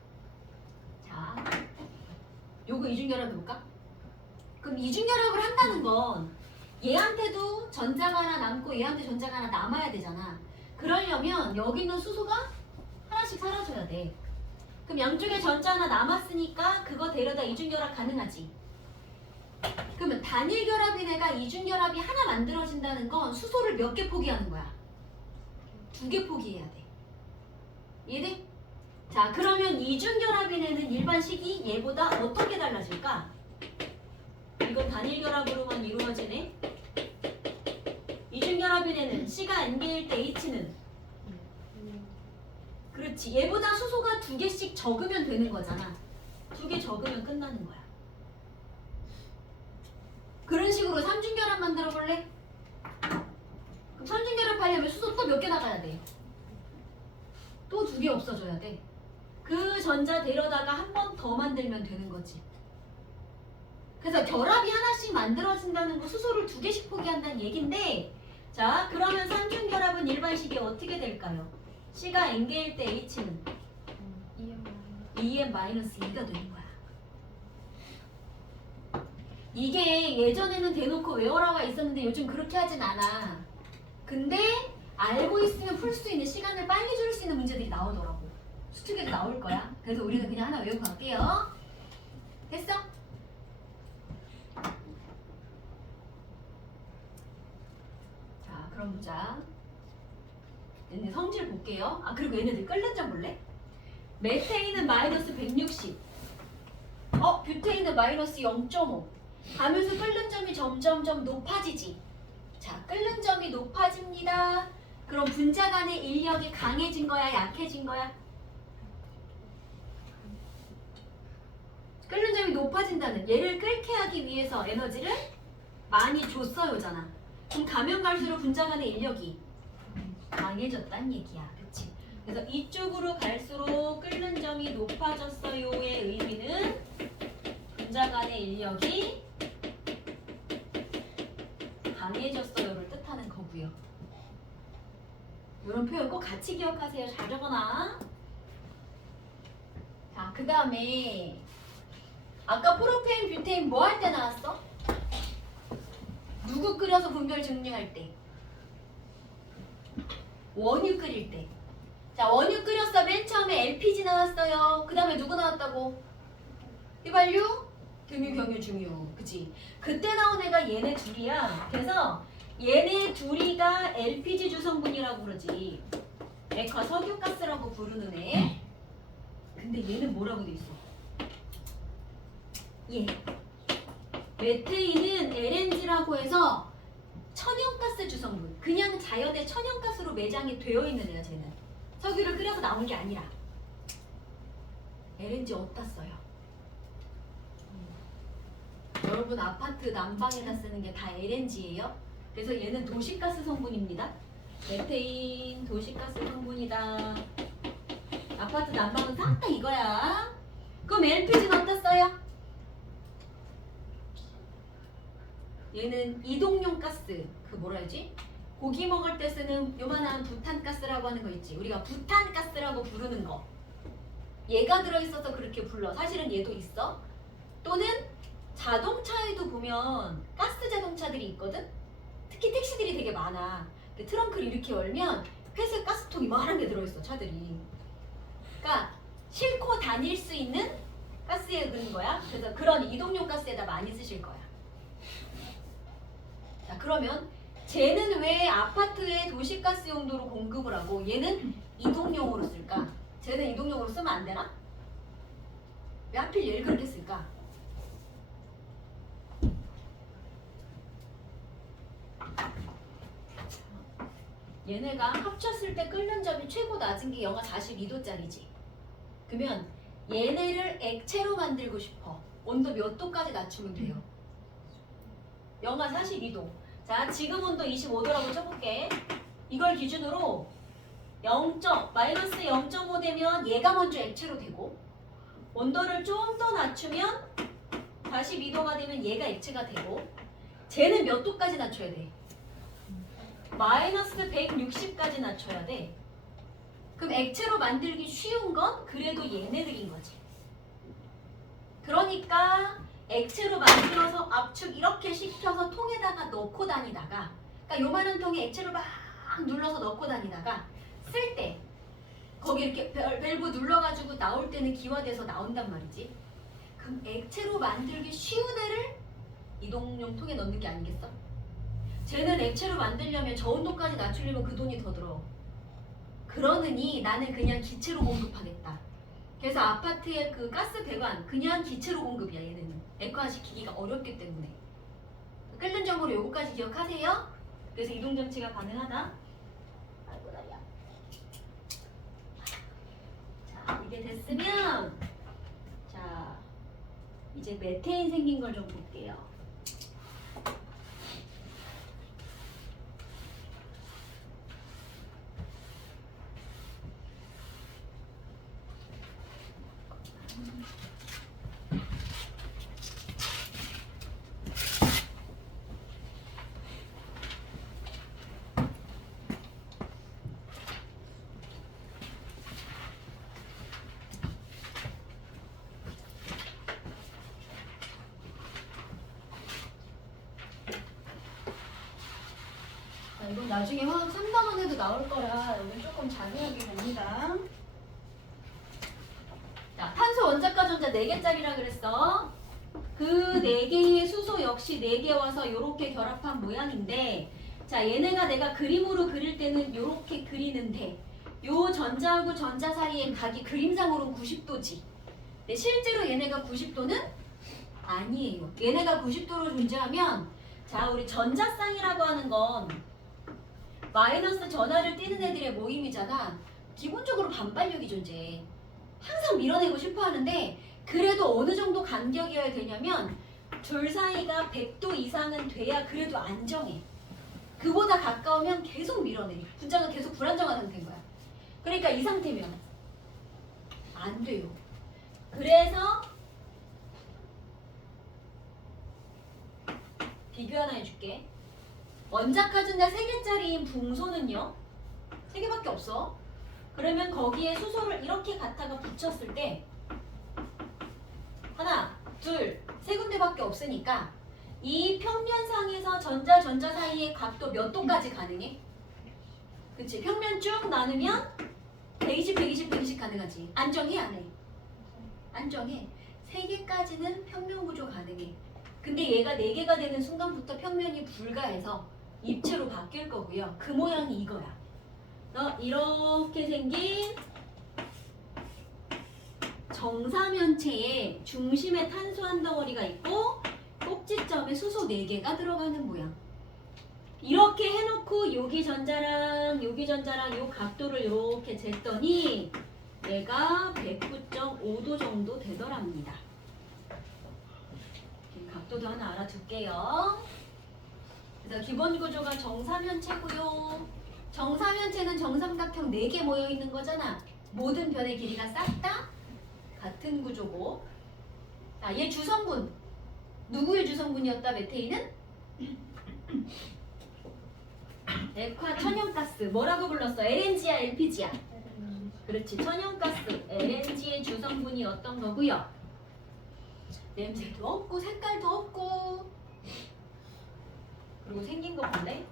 자, 요거 이중결합 해볼까? 그럼 이중결합을 한다는 건 얘한테도 전자가 하나 남고 얘한테 전자가 하나 남아야 되잖아. 그러려면 여기 있는 수소가 하나씩 사라져야 돼. 그럼 양쪽에 전자 하나 남았으니까 그거 데려다 이중결합 가능하지. 그러면 단일 결합인 애가 이중결합이 하나 만들어진다는 건 수소를 몇 개 포기하는 거야? 2개 포기해야 돼. 이해돼? 자, 그러면 이중결합인 애는 일반식이 얘보다 어떻게 달라질까? 이건 단일 결합으로만 이루어지네. 이중결합인 애는 C가 N개일 때 H는 그렇지. 얘보다 수소가 2개씩 적으면 되는 거잖아. 2개 적으면 끝나는 거야. 그런 식으로 삼중결합 만들어 볼래? 그럼 삼중결합 하려면 수소 또 몇 개 나가야 돼? 또 2개 없어져야 돼. 그 전자 데려다가 한 번 더 만들면 되는 거지. 그래서 결합이 하나씩 만들어진다는 거 수소를 2개씩 포기한다는 얘긴데 자, 그러면 삼중결합은 일반식이 어떻게 될까요? C가 N개일 때 H는 2n-2가 되는 거야. 이게 예전에는 대놓고 외워라가 있었는데 요즘 그렇게 하진 않아. 근데 알고 있으면 풀 수 있는 시간을 빨리 줄 수 있는 문제들이 나오더라고. 수특에도 나올 거야. 그래서 우리는 그냥 하나 외우고 갈게요. 됐어? 자, 그럼 보자. 얘네 성질 볼게요. 아, 그리고 얘네들 끓는 점 볼래? 메테인은 마이너스 160. 뷰테인은 마이너스 0.5. 가면서 끓는 점이 점점점 높아지지. 자, 끓는 점이 높아집니다. 그럼 분자 간의 인력이 강해진 거야, 약해진 거야? 끓는 점이 높아진다는, 얘를 끓게 하기 위해서 에너지를 많이 줬어요잖아. 그럼 가면 갈수록 분자 간의 인력이 강해졌단 얘기야. 그치? 그래서 이쪽으로 갈수록 끓는 점이 높아졌어요의 의미는 분자 간의 인력이 강해졌어요를 뜻하는 거고요. 이런 표현 꼭 같이 기억하세요. 잘 적어놔. 자, 그 다음에 아까 프로페인, 뷰테인 뭐 할 때 나왔어? 누구 끓여서 분별 증류할 때? 원유 끓일 때. 자, 원유 끓였어. 맨 처음에 LPG 나왔어요. 그 다음에 누구 나왔다고? 휘발유, 등유, 경유, 중유. 그치? 그때 나온 애가 얘네 둘이야. 그래서 얘네 둘이가 LPG 주성분이라고 그러지. 액화 석유가스라고 부르는 애. 근데 얘는 뭐라고 돼 있어? 얘. 메테인은 LNG라고 해서 천연가스 주성분. 그냥 자연의 천연가스로 매장이 되어 있는 애야, 쟤는. 석유를 끓여서 나온 게 아니라. LNG 어디다 써요? 여러분 아파트 난방에다 쓰는 게 다 LNG예요. 그래서 얘는 도시가스 성분입니다. 메테인 도시가스 성분이다. 아파트 난방은 싹 다 이거야. 그럼 LPG는 어디다 써요? 얘는 이동용 가스. 그 뭐라 해야지? 고기 먹을 때 쓰는 요만한 부탄가스라고 하는 거 있지. 우리가 부탄가스라고 부르는 거. 얘가 들어있어서 그렇게 불러. 사실은 얘도 있어. 또는 자동차에도 보면 가스 자동차들이 있거든? 특히 택시들이 되게 많아. 근데 트렁크를 이렇게 열면 회색 가스통이 많은 게 들어있어, 차들이. 그러니까 싣고 다닐 수 있는 가스에 그런 거야. 그래서 그런 이동용 가스에다 많이 쓰실 거야. 자, 그러면 쟤는 왜 아파트에 도시가스 용도로 공급을 하고 얘는 이동용으로 쓸까? 쟤는 이동용으로 쓰면 안 되나? 왜 하필 얘를 그렇게 쓸까? 얘네가 합쳤을 때 끓는 점이 최고 낮은 게 영하 42도짜리지. 그러면 얘네를 액체로 만들고 싶어. 온도 몇 도까지 낮추면 돼요? 영하 42도. 자, 지금 온도 25도라고 쳐볼게. 이걸 기준으로 마이너스 0.5 되면 얘가 먼저 액체로 되고, 온도를 좀 더 낮추면 42도가 되면 얘가 액체가 되고, 쟤는 몇 도까지 낮춰야 돼? 마이너스 160까지 낮춰야 돼. 그럼 액체로 만들기 쉬운 건 그래도 얘네들인 거지. 그러니까 액체로 만들어서 압축 이렇게 시켜서 통에다가 넣고 다니다가, 그러니까 요만한 통에 액체를 막 눌러서 넣고 다니다가 쓸 때 거기 이렇게 밸브 눌러가지고 나올 때는 기화돼서 나온단 말이지. 그럼 액체로 만들기 쉬운 애를 이동용 통에 넣는 게 아니겠어? 쟤는 액체로 만들려면 저 온도까지 낮추려면 그 돈이 더 들어. 그러느니 나는 그냥 기체로 공급하겠다. 그래서 아파트의 그 가스 배관 그냥 기체로 공급이야. 얘는 액화시키기가 어렵기 때문에. 끓는 점으로 요거까지 기억하세요. 그래서 이동장치가 가능하다. 아이고 다리야. 자, 이게 됐으면 자, 이제 메테인 생긴 걸 좀 볼게요. 나중에 화학 3단원 해도 나올 거라 여기 조금 자세하게 봅니다. 자, 탄소 원자과 전자 4개짜리라 그랬어. 그 4개의 수소 역시 4개 와서 이렇게 결합한 모양인데, 자, 얘네가 내가 그림으로 그릴 때는 이렇게 그리는데 요 전자하고 전자 사이의 각이 그림상으로는 90도지. 근데 실제로 얘네가 90도는 아니에요. 얘네가 90도로 존재하면, 자, 우리 전자쌍이라고 하는 건 마이너스 전하를 띠는 애들의 모임이잖아. 기본적으로 반발력이 존재해. 항상 밀어내고 싶어 하는데, 그래도 어느 정도 간격이어야 되냐면 둘 사이가 100도 이상은 돼야 그래도 안정해. 그보다 가까우면 계속 밀어내. 분자가 계속 불안정한 상태인 거야. 그러니까 이 상태면 안 돼요. 그래서 비교 하나 해줄게. 원자과 전자 3개짜리인 붕소는요, 3개밖에 없어. 그러면 거기에 수소를 이렇게 갖다가 붙였을 때 하나, 둘, 3군데밖에 없으니까 이 평면상에서 전자 사이의 각도 몇 도까지 가능해? 그치? 평면 쭉 나누면 120, 120, 120 가능하지. 안정해, 안 해? 안정해. 3개까지는 평면 구조 가능해. 근데 얘가 4개가 되는 순간부터 평면이 불가해서 입체로 바뀔 거고요. 그 모양이 이거야. 이렇게 생긴 정사면체에 중심에 탄소 한 덩어리가 있고 꼭지점에 수소 4개가 들어가는 모양. 이렇게 해놓고 여기 전자랑 요 각도를 이렇게 쟀더니 얘가 109.5도 정도 되더랍니다. 각도도 하나 알아둘게요. 그래서 기본 구조가 정사면체고요. 정사면체는 정삼각형 4개 모여 있는 거잖아. 모든 변의 길이가 싹 다 같은 구조고. 자, 얘 주성분. 누구의 주성분이었다, 메테인은? 액화 천연가스. 뭐라고 불렀어? LNG야, LPG야? 그렇지, 천연가스. LNG의 주성분이 어떤 거고요. 냄새도 없고 색깔도 없고. 그리고 생긴 거 볼래?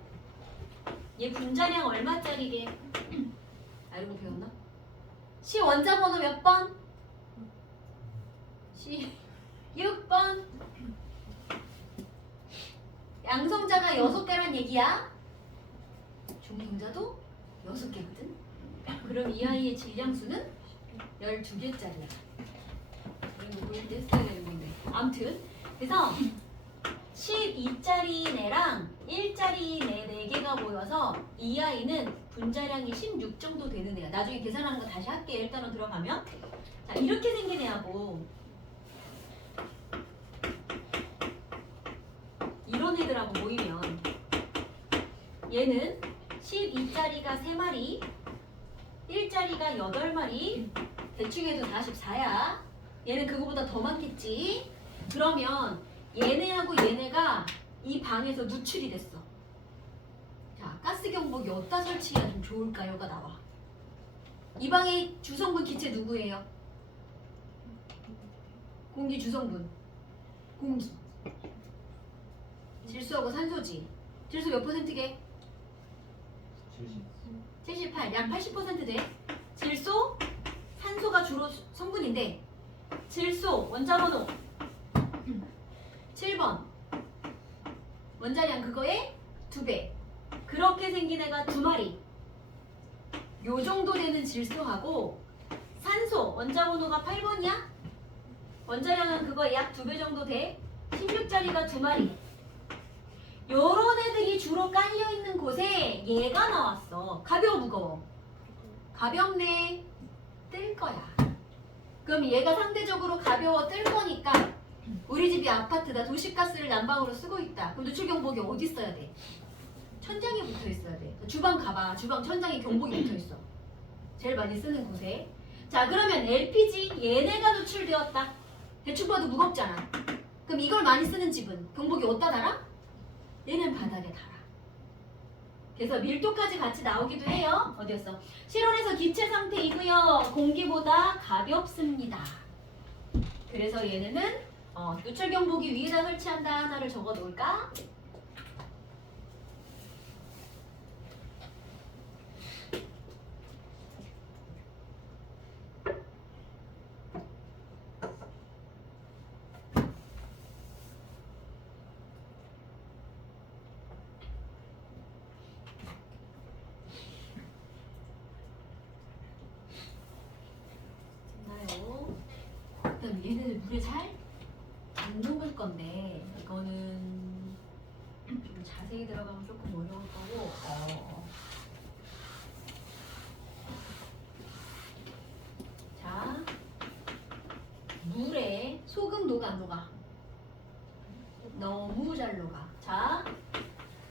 얘 분자량 얼마짜리게? 알고 배웠나? C 원자 번호 몇 번? C 6번. 양성자가 6개란 얘기야. 중성자도 6개거든. 그럼 이 아이의 질량수는 12개짜리야. 이거 보일 때 써야 되는 건데. 아무튼 그래서 12짜리 내랑 1짜리 내 4개가 모여서 이 아이는 분자량이 16 정도 되는 애야. 나중에 계산하는 거 다시 할게. 일단은 들어가면. 자, 이렇게 생긴 애하고 이런 애들하고 모이면 얘는 12짜리가 3마리, 1짜리가 8마리, 대충 해도 44야. 얘는 그거보다 더 많겠지. 그러면 얘네하고 얘네가 이 방에서 누출이 됐어. 자, 가스 경보기 어디다 설치해야 좀 좋을까요가 나와. 이 방의 주성분 기체 누구예요? 공기 주성분. 공기. 질소하고 산소지. 질소 몇 %게? 78. 약 80% 돼. 질소, 산소가 주로 성분인데 질소 원자번호 7번. 원자량 그거의 2배. 그렇게 생긴 애가 2마리. 요 정도 되는 질소하고 산소 원자번호가 8번이야? 원자량은 그거 약 2배 정도 돼. 16짜리가 2마리. 요런 애들이 주로 깔려있는 곳에 얘가 나왔어. 가벼워, 무거워? 가볍네. 뜰 거야. 그럼 얘가 상대적으로 가벼워 뜰 거니까 우리 집이 아파트다. 도시가스를 난방으로 쓰고 있다. 그럼 누출 경보기 어디 있어야 돼? 천장에 붙어 있어야 돼. 주방 가봐. 주방 천장에 경보기 붙어 있어. 제일 많이 쓰는 곳에. 자, 그러면 LPG 얘네가 누출되었다. 대충 봐도 무겁잖아. 그럼 이걸 많이 쓰는 집은 경보기 어디다 달아? 얘는 바닥에 달아. 그래서 밀도까지 같이 나오기도 해요. 어디였어? 실온에서 기체 상태이고요. 공기보다 가볍습니다. 그래서 얘네는 누출 경보기 위에다 설치한다. 하나를 적어 놓을까? 얘네들 물에 잘 안 녹을 건데 이거는 좀 자세히 들어가면 조금 어려울 거고 자 물에 소금 녹아 안 녹아? 너무 잘 녹아. 자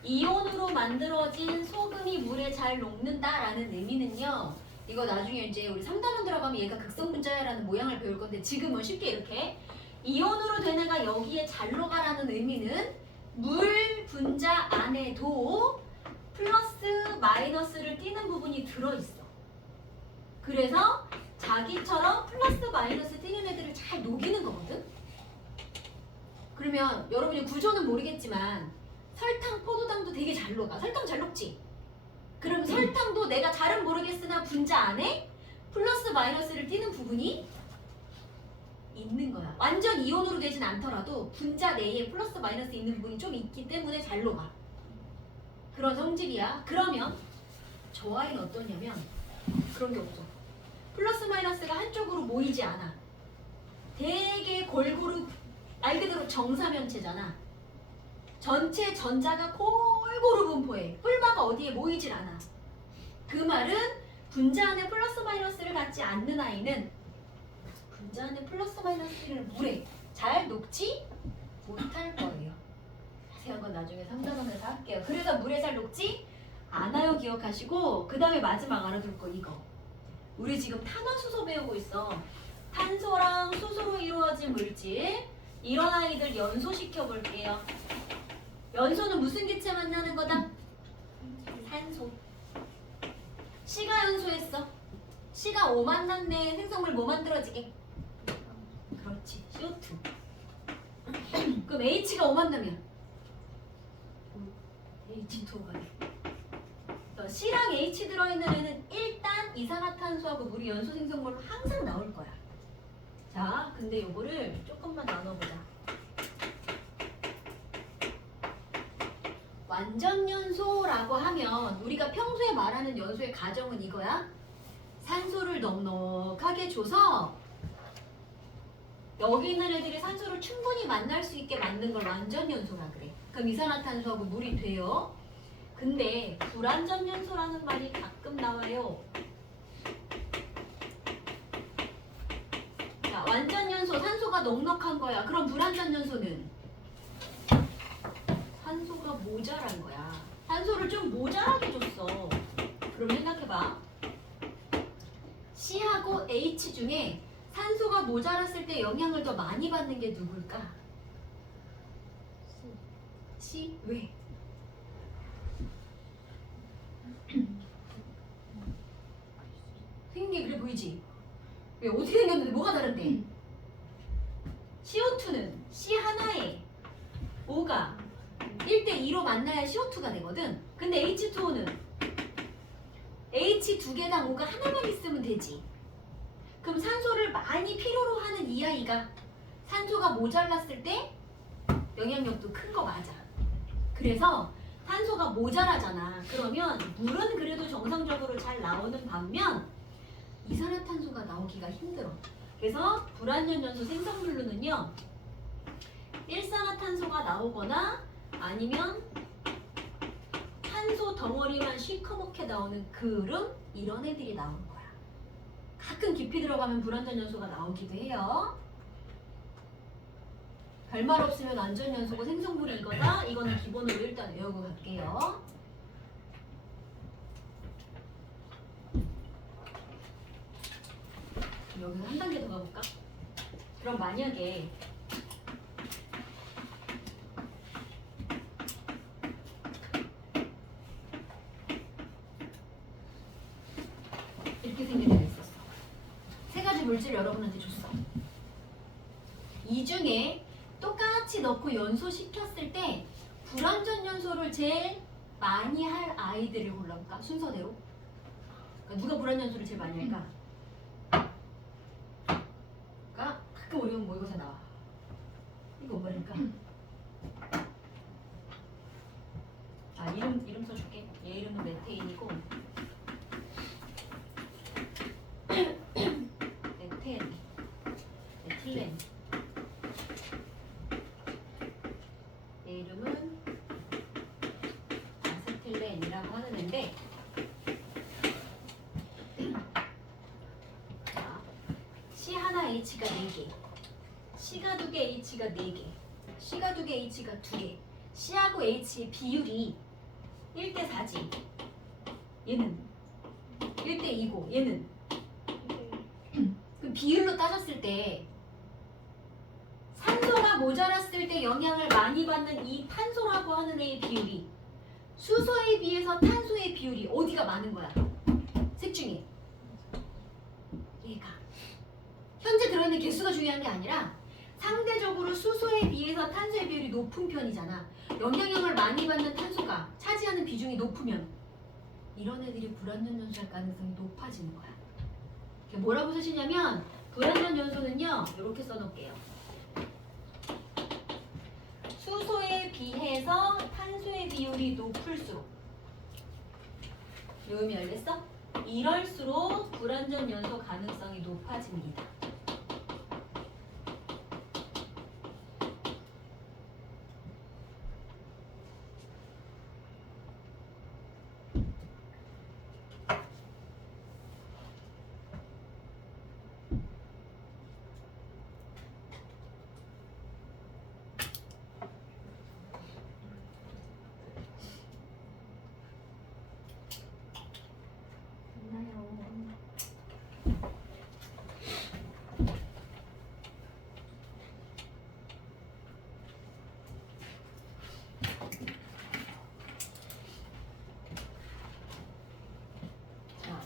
이온으로 만들어진 소금이 물에 잘 녹는다라는 의미는요. 이거 나중에 이제 우리 3단원 들어가면 얘가 극성분자야라는 모양을 배울 건데 지금은 쉽게 이렇게 이온으로 된 애가 여기에 잘 녹아라는 의미는 물 분자 안에도 플러스 마이너스를 띠는 부분이 들어있어. 그래서 자기처럼 플러스 마이너스 띠는 애들을 잘 녹이는 거거든. 그러면 여러분이 구조는 모르겠지만 설탕, 포도당도 되게 잘 녹아. 설탕 잘 녹지? 그럼 설탕도 내가 잘은 모르겠으나 분자 안에 플러스 마이너스를 띠는 부분이 있는 거야. 완전 이온으로 되진 않더라도 분자 내에 플러스 마이너스 있는 부분이 좀 있기 때문에 잘 녹아. 그런 성질이야. 그러면 저 아이는 어떠냐면 그런 게 없어. 플러스 마이너스가 한쪽으로 모이지 않아. 되게 골고루 말 그대로 정사면체잖아. 전체 전자가 골고루 분포해. 뿔마가 어디에 모이질 않아. 그 말은 분자 안에 플러스 마이너스를 갖지 않는 아이는 분자 안에 플러스 마이너스를 물에 잘 녹지 못할 거예요. 자세한 건 나중에 3단원에서 할게요. 그래서 물에 잘 녹지 않아요 기억하시고 그 다음에 마지막 알아둘 거 이거. 우리 지금 탄화수소 배우고 있어. 탄소랑 수소로 이루어진 물질. 이런 아이들 연소시켜 볼게요. 연소는 무슨 기체 만나는 거다? 산소. C가 연소했어. C가 O 만났네. 생성물 뭐 만들어지게? 그렇지. CO2. 그럼 H가 O 만나면? H2O가 돼. C랑 H 들어있는 애는 일단 이산화탄소하고 물이 연소 생성물로 항상 나올 거야. 자, 근데 요거를 조금만 나눠보자. 완전 연소라고 하면 우리가 평소에 말하는 연소의 가정은 이거야. 산소를 넉넉하게 줘서 여기 있는 애들이 산소를 충분히 만날 수 있게 만든 걸 완전 연소라 그래. 그럼 이산화탄소하고 물이 돼요. 근데 불완전 연소라는 말이 가끔 나와요. 자, 완전 연소 산소가 넉넉한 거야. 그럼 불완전 연소는 산소가 모자란 거야. 산소를 좀 모자라게 줬어. 그럼 생각해봐. C하고 H 중에 산소가 모자랐을 때 영향을 더 많이 받는 게 누굴까? C. 왜? 생긴 게 그래 보이지? 왜 어떻게 생겼는데 뭐가 다른데? CO2는 C 하나에 O가 1대2로 만나야 CO2가 되거든. 근데 H2O는 H 두 개당 O가 하나만 있으면 되지. 그럼 산소를 많이 필요로 하는 이 아이가 산소가 모자랐을 때 영향력도 큰 거 맞아. 그래서 산소가 모자라잖아. 그러면 물은 그래도 정상적으로 잘 나오는 반면 이산화탄소가 나오기가 힘들어. 그래서 불완전 연소 생성물로는요. 일산화탄소가 나오거나 아니면 탄소 덩어리만 시커멓게 나오는 그름 이런 애들이 나오는 거야. 가끔 깊이 들어가면 불완전 연소가 나오기도 해요. 별말 없으면 완전 연소고 생성물이 이거다. 이거는 기본으로 일단 외우고 갈게요. 여기서 한 단계 더 가볼까? 그럼 만약에 이렇게 생긴 애가 있었어. 세 가지 물질을 여러분한테 줬어. 이 중에 똑같이 넣고 연소시켰을 때 불완전 연소를 제일 많이 할 아이들을 골라볼까? 순서대로. 그러니까 누가 불완전 연소를 제일 많이 할까? 그러니까 가끔 우리는 모의고사 나와. 이거 뭐랄까? 아, 이름 써줄게. 얘 이름은 메테인이고 메틸렌 C 하나 H가 4개, C가 2개, H가 4개, C가 2개, H가 2개. C하고 H의 비율이 1대 4지. 얘는 1대 2고 얘는 그 비율로 따졌을 때 산소가 모자랐을 때 영향을 많이 받는 이 탄소라고 하는 애의 비율이 수소에 비해서 탄소의 비율이 어디가 많은 거야? 색 중에 얘가 현재 들어있는 개수가 중요한 게 아니라 상대적으로 수소에 비해서 탄소의 비율이 높은 편이잖아. 영향력을 많이 받는 탄소가 차지하는 비중이 높으면 이런 애들이 불완전 연소할 가능성이 높아지는 거야. 뭐라고 쓰시냐면 불완전 연소는요 이렇게 써놓을게요. 수소에 비해서 탄소의 비율이 높을수록 요 의미 알겠어? 이럴수록 불완전 연소 가능성이 높아집니다.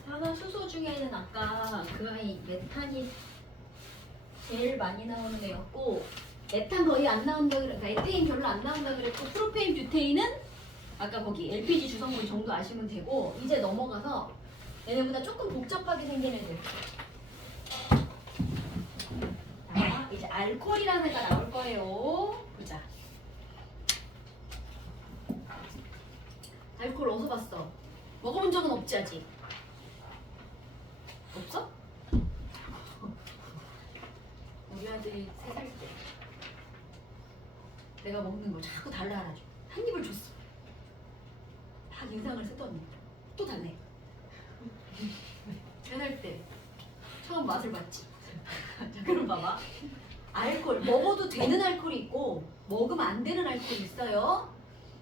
탄화수소 중에는 아까 그 아이 메탄이 제일 많이 나오는 애였고 메탄 거의 안 나온다 그러니까 에테인 별로 안 나온다 그랬고 프로페인 뷰테인은 아까 거기 LPG 주성분 정도 아시면 되고 이제 넘어가서 얘네보다 조금 복잡하게 생긴 애들. 자, 이제 알코올이라는 애가 나올 거예요. 보자. 알코올 어디서 봤어? 먹어본 적은 없지 아직? 없어? 우리 아들이 3살 때 내가 먹는 걸 자꾸 달라 하라죠. 한 입을 줬어. 막 인상을 쓰더니 또 달래. 3살 때 처음 맛을 봤지. 자, 그럼 봐봐. 알코올 먹어도 되는 알코올이 있고 먹으면 안 되는 알코올이 있어요.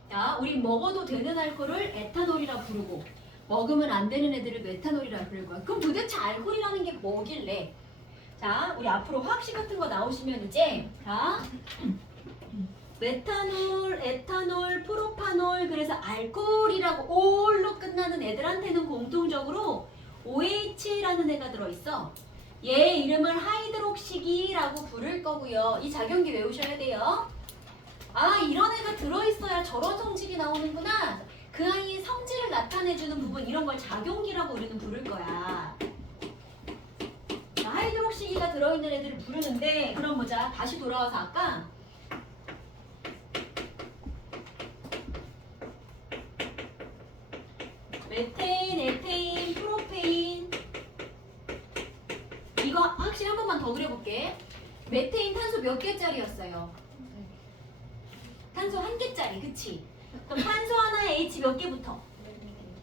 자, 우리 먹어도 되는 알코올을 에탄올이라 부르고 먹으면 안 되는 애들을 메탄올이라 부를 거야. 그럼 도대체 알코올이라는 게 뭐길래? 자, 우리 앞으로 화학식 같은 거 나오시면 이제 자 메탄올, 에탄올, 프로파놀 그래서 알코올이라고 올로 끝나는 애들한테는 공통적으로 OH라는 애가 들어있어. 얘 이름을 하이드록시기라고 부를 거고요. 이 작용기 외우셔야 돼요. 아, 이런 애가 들어있어야 저런 성질이 나오는구나. 그 아이의 성질을 나타내주는 부분 이런 걸 작용기라고 우리는 부를 거야. 자, 하이드록시기가 들어있는 애들을 부르는데 그럼 보자. 다시 돌아와서 아까 메테인, 에테인, 프로페인 이거 확실히 한 번만 더 그려볼게. 메테인 탄소 몇 개짜리였어요? 탄소 1개짜리, 그치? 그럼 탄소 하나에 H 몇 개부터?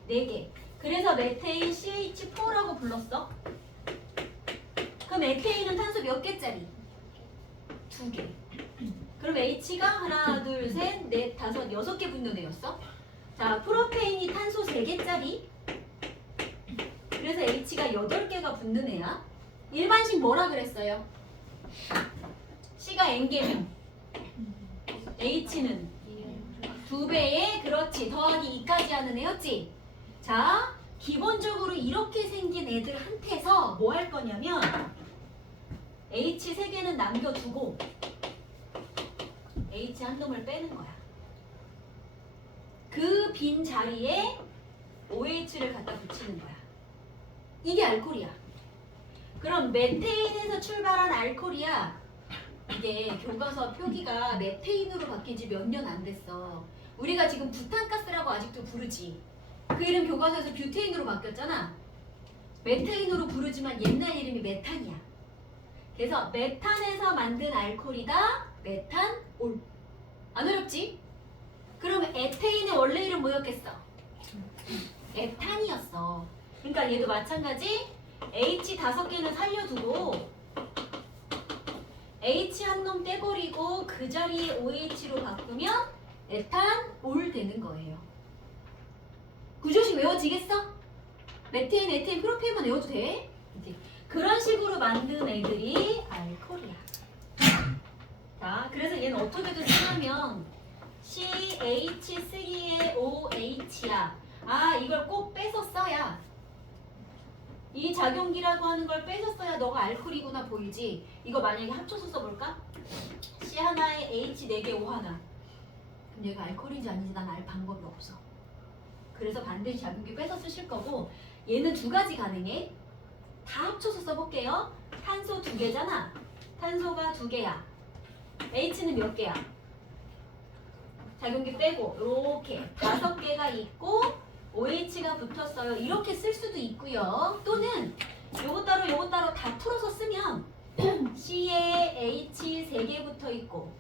4개. 그래서 메테인 CH4라고 불렀어. 그럼 에테인은 탄소 몇 개짜리? 2개. 그럼 H가 하나, 둘, 셋, 넷, 다섯, 6개 붙는 애였어. 자, 프로페인이 탄소 3개짜리. 그래서 H가 8개가 붙는 애야. 일반식 뭐라 그랬어요? C가 N개면 H는 2배에 그렇지 더하기 2까지 하는 애였지. 자, 기본적으로 이렇게 생긴 애들한테서 뭐 할 거냐면 H 3개는 남겨두고 H 한 놈을 빼는 거야. 그 빈 자리에 OH를 갖다 붙이는 거야. 이게 알코올이야. 그럼 메테인에서 출발한 알코올이야. 이게 교과서 표기가 메테인으로 바뀐 지 몇 년 안 됐어. 우리가 지금 부탄가스라고 아직도 부르지. 그 이름 교과서에서 뷰테인으로 바뀌었잖아. 메테인으로 부르지만 옛날 이름이 메탄이야. 그래서 메탄에서 만든 알코올이다. 메탄올. 안 어렵지? 그러면 에테인의 원래 이름 뭐였겠어? 에탄이었어. 그러니까 얘도 마찬가지 H 5개는 살려두고 H 한 놈 떼버리고 그 자리에 OH로 바꾸면 에탄올 되는 거예요. 구조식 외워지겠어? 메테인, 에테인, 프로페인만 외워도 돼? 이제 그런 식으로 만든 애들이 알코올이야. 자, 그래서 얘는 어떻게든 쓰냐면 CH3의 OH야. 아, 이걸 꼭 빼서 써야, 이 작용기라고 하는 걸 빼서 써야 너가 알코올이구나 보이지. 이거 만약에 합쳐서 써볼까? C 하나에 H 4개 O 하나. 그럼 얘가 알코올인지 아닌지 난 알 방법이 없어. 그래서 반드시 작용기 빼서 쓰실 거고, 얘는 두 가지 가능해. 다 합쳐서 써볼게요. 탄소 2개잖아. 탄소가 2개야. H는 몇 개야? 작용기 빼고 이렇게 5개가 있고 OH가 붙었어요. 이렇게 쓸 수도 있고요. 또는 요거 따로 다 풀어서 쓰면 C에 H 3개 붙어 있고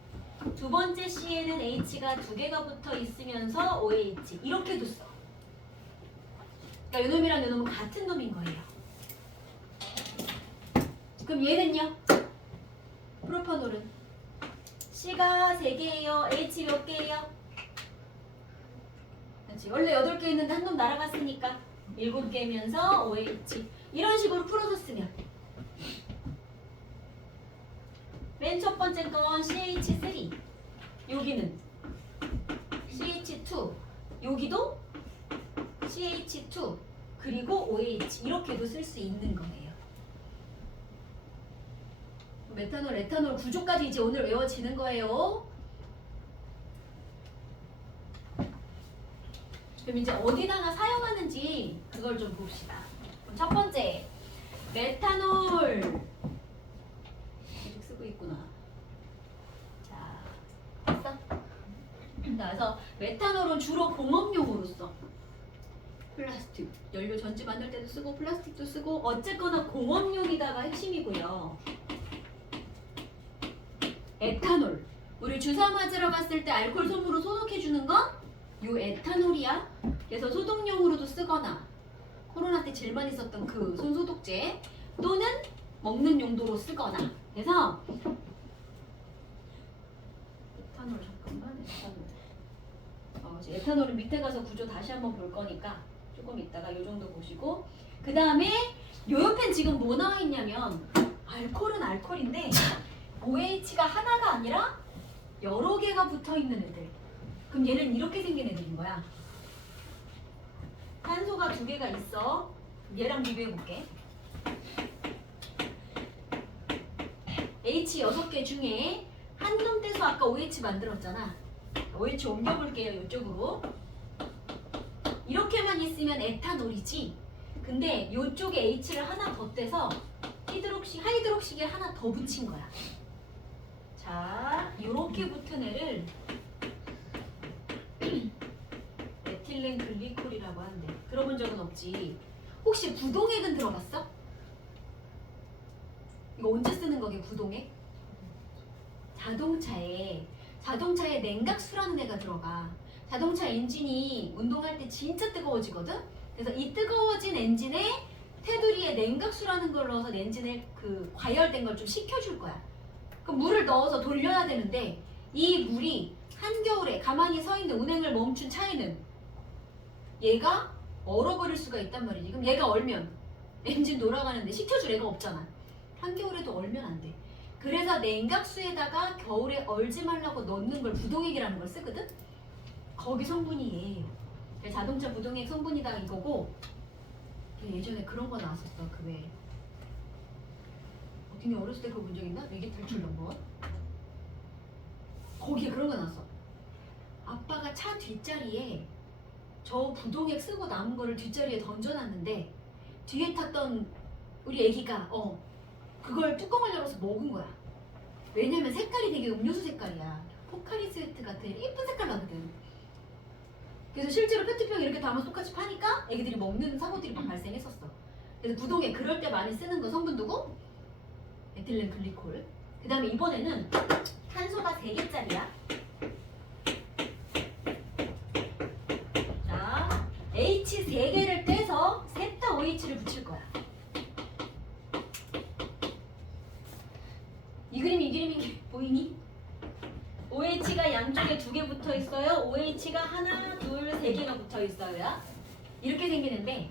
두 번째 C에는 H가 2개가 붙어 있으면서 OH 이렇게도 써. 그러니까 요놈이랑 요놈은 같은 놈인 거예요. 그럼 얘는요? 프로파놀은 C가 3개예요. H 몇 개예요? 그렇지. 원래 8개 있는데 한 놈 날아갔으니까 7개면서 OH. 이런 식으로 풀어서 쓰면 맨 첫 번째 건 CH3, 여기는 CH2, 여기도 CH2, 그리고 OH 이렇게도 쓸 수 있는 거예요. 메탄올, 에탄올 구조까지 이제 오늘 외워지는 거예요. 그럼 이제 어디다가 사용하는지 그걸 좀 봅시다. 그럼 첫 번째, 메탄올. 계속 쓰고 있구나. 자, 됐어? 그래서 메탄올은 주로 공업용으로 써. 플라스틱, 연료 전지 만들 때도 쓰고 플라스틱도 쓰고 어쨌거나 공업용이다가 핵심이고요. 에탄올, 우리 주사 맞으러 갔을 때 알코올 솜으로 소독해주는 건 요 에탄올이야. 그래서 소독용으로도 쓰거나 코로나 때 제일 많이 썼던 그 손소독제 또는 먹는 용도로 쓰거나. 그래서 에탄올 잠깐만, 에탄올. 에탄올은 밑에 가서 구조 다시 한번 볼 거니까 조금 이따가 요 정도 보시고, 그 다음에 요 옆엔 지금 뭐 나와 있냐면 알코올은 알코올인데 OH가 하나가 아니라 여러 개가 붙어 있는 애들. 그럼 얘는 이렇게 생긴 애들인 거야. 탄소가 2개가 있어. 얘랑 비교해 볼게. H 6개 중에 한 놈 떼서 아까 OH 만들었잖아. OH 옮겨볼게요. 이쪽으로. 이렇게만 있으면 에탄올이지. 근데 이쪽에 H를 하나 더 떼서 하이드록시게 하나 더 붙인 거야. 자, 이렇게 붙은 애를 에틸렌 글리콜이라고 하는데 들어본 적은 없지. 혹시 부동액은 들어봤어? 이거 언제 쓰는 거게 부동액? 자동차에 냉각수라는 애가 들어가. 자동차 엔진이 운동할 때 진짜 뜨거워지거든? 그래서 이 뜨거워진 엔진에 테두리에 냉각수라는 걸 넣어서 엔진에 그 과열된 걸 좀 식혀줄 거야. 그럼 물을 넣어서 돌려야 되는데 이 물이 한겨울에 가만히 서 있는 운행을 멈춘 차에는 얘가 얼어버릴 수가 있단 말이지. 그럼 얘가 얼면 엔진 돌아가는데 식혀줄 애가 없잖아. 한겨울에도 얼면 안 돼. 그래서 냉각수에다가 겨울에 얼지 말라고 넣는 걸 부동액이라는 걸 쓰거든? 거기 성분이 얘예요. 자동차 부동액 성분이다 이거고, 예전에 그런 거 나왔었어. 그 외에 어떻게 어렸을 때 그거 본 적 있나? 위기 탈출 넘버. 거기에 그런 거 나왔어. 아빠가 차 뒷자리에 저 부동액 쓰고 남은 거를 뒷자리에 던져놨는데 뒤에 탔던 우리 애기가 그걸 뚜껑을 열어서 먹은 거야. 왜냐면 색깔이 되게 음료수 색깔이야. 포카리 스웨트 같은 예쁜 색깔 나거든. 그래서 실제로 페트병 이렇게 담아서 똑같이 파니까 애기들이 먹는 사고들이 막 발생했었어. 그래서 부동액 그럴 때 많이 쓰는 거 성분 누구? 에틸렌 글리콜. 그 다음에 이번에는 탄소가 3개짜리야. 자, H 3개를 떼서 셋다 OH를 붙일 거야. 이 그림이 보이니? OH가 양쪽에 2개 붙어 있어요. OH가 하나, 둘, 3개가 붙어 있어요. 이렇게 생기는데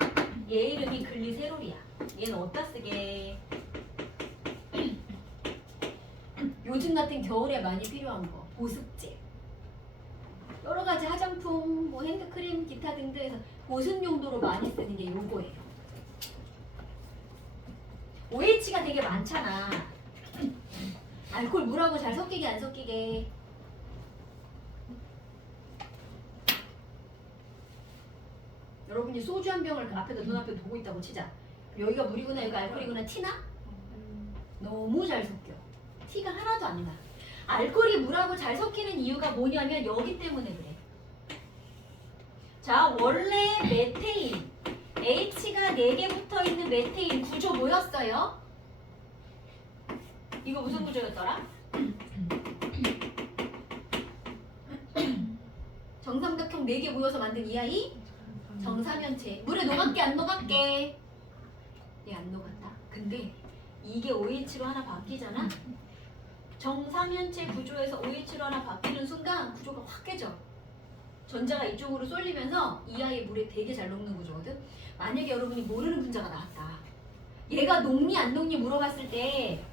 얘 이름이 글리세롤이야. 얘는 어디다 쓰게? 요즘 같은 겨울에 많이 필요한 거 보습제, 여러 가지 화장품, 뭐 핸드크림, 기타 등등해서 보습 용도로 많이 쓰는 게 요거예요. OH가 되게 많잖아. 알코올 물하고 잘 섞이게 안 섞이게. 여러분이 소주 한 병을 그 앞에다 눈앞에 두고 있다고 치자. 여기가 물이구나 여기가 알코올이구나 티나? 너무 잘 섞여. 티가 하나도 안 나. 알코올이 물하고 잘 섞이는 이유가 뭐냐면 여기 때문에 그래. 자, 원래 메테인 H가 4개 붙어 있는 메테인 구조 뭐였어요? 이거 무슨 구조였더라? 정삼각형 4개 모여서 만든 이 아이? 정사면체. 물에 녹았게 안 녹았게? 얘 안 녹았다. 근데 이게 OH로 하나 바뀌잖아? 정사면체 구조에서 OH로 하나 바뀌는 순간 구조가 확 깨져. 전자가 이쪽으로 쏠리면서 이 아이 물에 되게 잘 녹는 구조거든? 만약에 여러분이 모르는 분자가 나왔다. 얘가 녹니 안 녹니 물어봤을 때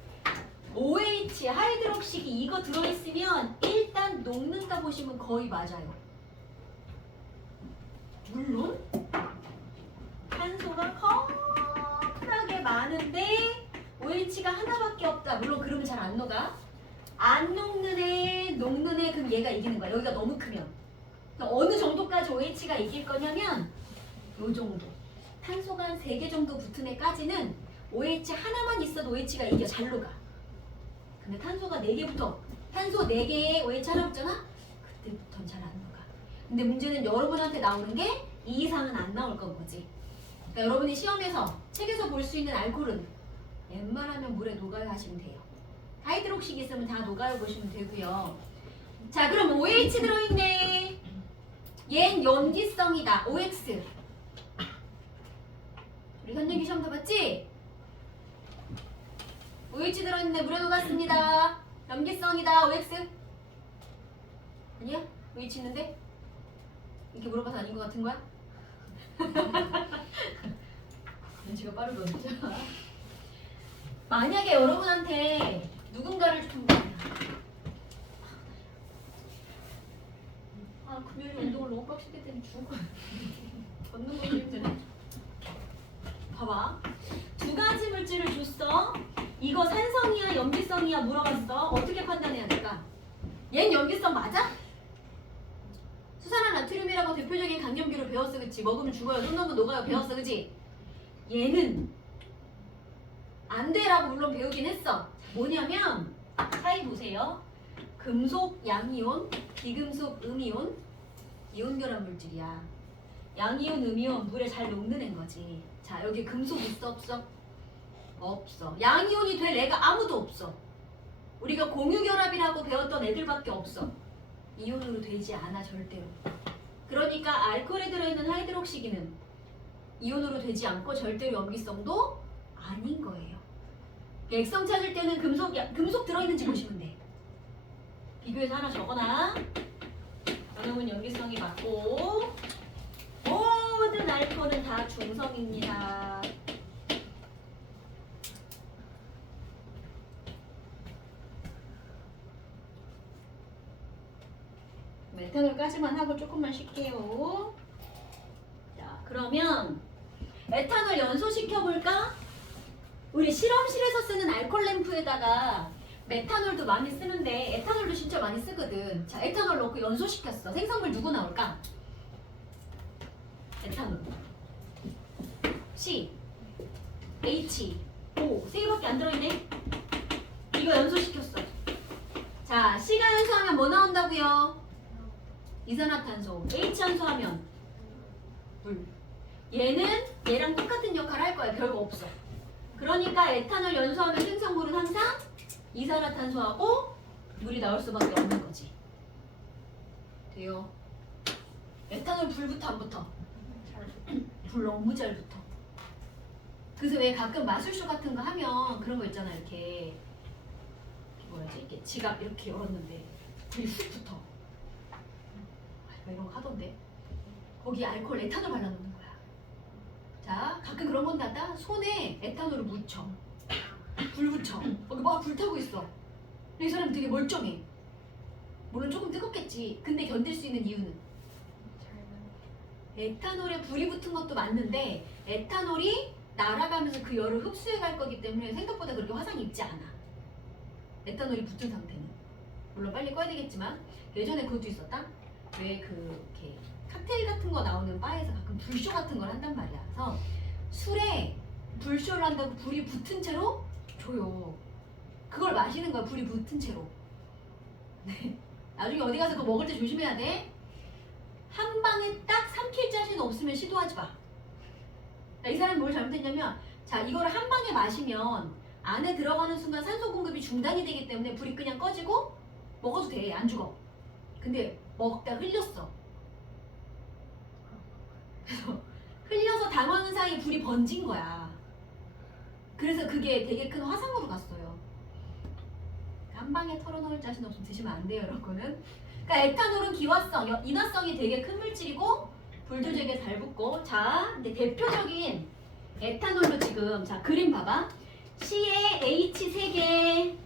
OH, 하이드록식이 이거 들어있으면 일단 녹는다 보시면 거의 맞아요. 물론 탄소가 겁나게 많은데 OH가 하나밖에 없다. 물론 그러면 잘 안 녹아. 안 녹는 애, 녹는 애, 그럼 얘가 이기는 거야. 여기가 너무 크면. 어느 정도까지 OH가 이길 거냐면 요 정도. 탄소가 한 3개 정도 붙은 애까지는 OH 하나만 있어도 OH가 이겨. 잘 녹아. 근데 탄소가 4개부터 탄소 4개에 OH 하나 붙잖아? 그때부터는 잘 안 녹아. 근데 문제는 여러분한테 나오는 게 이 이상은 안 나올 건 거지. 그러니까 여러분이 시험에서 책에서 볼 수 있는 알코올은 웬만하면 물에 녹아요 하시면 돼요. 하이드록식 있으면 다 녹아요 보시면 되고요. 자, 그럼 OH 들어있네. 얜 염기성이다. OX. 우리 선생님 시험 다 봤지? OH 들어있네. 물에 녹았습니다. 염기성이다. OX. 아니야? OH 있는데? 이렇게 물어봐서 아닌 것 같은 거야? 눈치가 빠르거든요. 만약에 여러분한테 누군가를 좀 금요일에 운동을 너무 빡시게 때문에 죽어. 걷는 것도 힘드네. 봐봐. 2가지 물질을 줬어. 이거 산성이야 염기성이야 물어봤어. 어떻게 판단해야 될까? 얜 염기성 맞아? 수산화 나트륨이라고 대표적인 강염기로 배웠어, 그치? 먹으면 죽어요, 손 넣으면 녹아요, 배웠어, 그치? 얘는 안 돼라고 물론 배우긴 했어. 뭐냐면 사이 보세요. 금속 양이온, 비금속 음이온, 이온 결합 물질이야. 양이온, 음이온 물에 잘 녹는 애인 거지. 자, 여기 금속 있어, 없어? 없어. 양이온이 될 애가 아무도 없어. 우리가 공유결합이라고 배웠던 애들밖에 없어. 이온으로 되지 않아 절대로. 그러니까 알코올에 들어있는 하이드록시기는 이온으로 되지 않고 절대로 염기성도 아닌 거예요. 액성 찾을 때는 금속 들어있는지 보시면 돼. 비교해서 하나 적어놔. 이놈은 염기성이 맞고 모든 알코올은 다 중성입니다. 에탄올까지만 하고 조금만 쉴게요. 자, 그러면 에탄올 연소시켜볼까? 우리 실험실에서 쓰는 알콜 램프에다가 메탄올도 많이 쓰는데 에탄올도 진짜 많이 쓰거든. 자, 에탄올 넣고 연소시켰어. 생성물 누구 나올까? 에탄올 C, H, O 3개밖에 안 들어있네. 이거 연소시켰어. 자, C가 연소하면 뭐 나온다고요? 이산화탄소. H 연소하면 물. 얘는 얘랑 똑같은 역할을 할 거야. 별거 없어. 그러니까 에탄올 연소하면 생성물은 항상 이산화탄소하고 물이 나올 수밖에 없는 거지. 돼요? 에탄올 불부터 안 붙어? 불 너무 잘 붙어. 그래서 왜 가끔 마술쇼 같은 거 하면 그런 거 있잖아. 이렇게 뭐였지? 이렇게 지갑 이렇게 열었는데 불이 훅 붙어. 이런 거 하던데. 거기 알코올 에탄올 발라놓는 거야. 자, 가끔 그런 건 나다 손에 에탄올을 묻혀. 불 붙여. 거기 막 불타고 있어. 근데 이 사람 되게 멀쩡해. 물론 조금 뜨겁겠지. 근데 견딜 수 있는 이유는 에탄올에 불이 붙은 것도 맞는데 에탄올이 날아가면서 그 열을 흡수해 갈 거기 때문에 생각보다 그렇게 화상이 입지 않아. 에탄올이 붙은 상태는. 물론 빨리 꺼야 되겠지만 예전에 그것도 있었다. 왜 이렇게 칵테일 같은 거 나오는 바에서 가끔 불쇼 같은 걸 한단 말이야. 그래서 술에 불쇼를 한다고 불이 붙은 채로 줘요. 그걸 마시는 거야. 불이 붙은 채로. 네. 나중에 어디 가서 그거 먹을 때 조심해야 돼. 한 방에 딱 삼킬 자신 없으면 시도하지 마. 이 사람이 뭘 잘못했냐면, 자, 이거를 한 방에 마시면 안에 들어가는 순간 산소 공급이 중단이 되기 때문에 불이 그냥 꺼지고 먹어도 돼. 안 죽어. 근데 먹다 흘렸어. 그래서 흘려서 당황한 사이에 불이 번진 거야. 그래서 그게 되게 큰 화상으로 갔어요. 한 방에 털어놓을 자신 없으면 드시면 안 돼요, 여러분은. 그러니까 에탄올은 기화성, 인화성이 되게 큰 물질이고 불도 되게 잘 붙고. 자, 근데 대표적인 에탄올로 지금 자 그림 봐봐. C에 H 3개,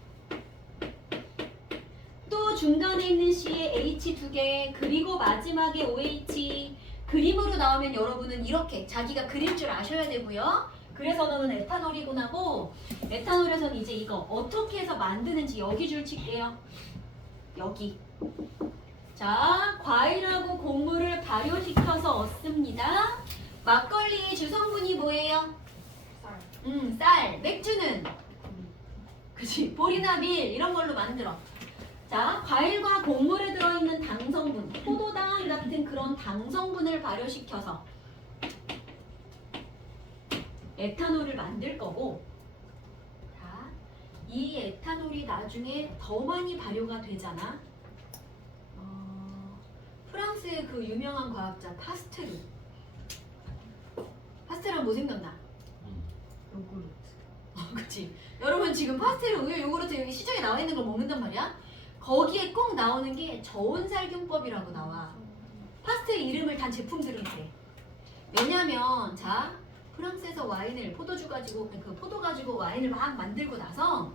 또 중간에 있는 C에 H 2개, 그리고 마지막에 OH. 그림으로 나오면 여러분은 이렇게 자기가 그릴 줄 아셔야 되고요. 그래서 너는 에탄올이구나고, 에탄올에서는 이제 이거 어떻게 해서 만드는지 여기 줄 칠게요. 여기. 자, 과일하고 곡물을 발효시켜서 얻습니다. 막걸리의 주성분이 뭐예요? 쌀. 쌀. 맥주는? 그치, 볼이나 밀 이런 걸로 만들어. 자, 과일과 곡물에 들어있는 당성분, 포도당 같은 그런 당성분을 발효시켜서 에탄올을 만들 거고, 자, 이 에탄올이 나중에 더 많이 발효가 되잖아. 프랑스의 그 유명한 과학자 파스테르. 파스테르는 뭐 생각나? 요구르트. 그치. 여러분 지금 파스테르 우유 요구르트 여기 시중에 나와 있는 걸 먹는단 말이야. 거기에 꼭 나오는 게 저온살균법이라고 나와. 파스테르 이름을 단 제품들은 그래. 왜냐면 자, 프랑스에서 와인을 포도주 가지고 그 포도 가지고 와인을 막 만들고 나서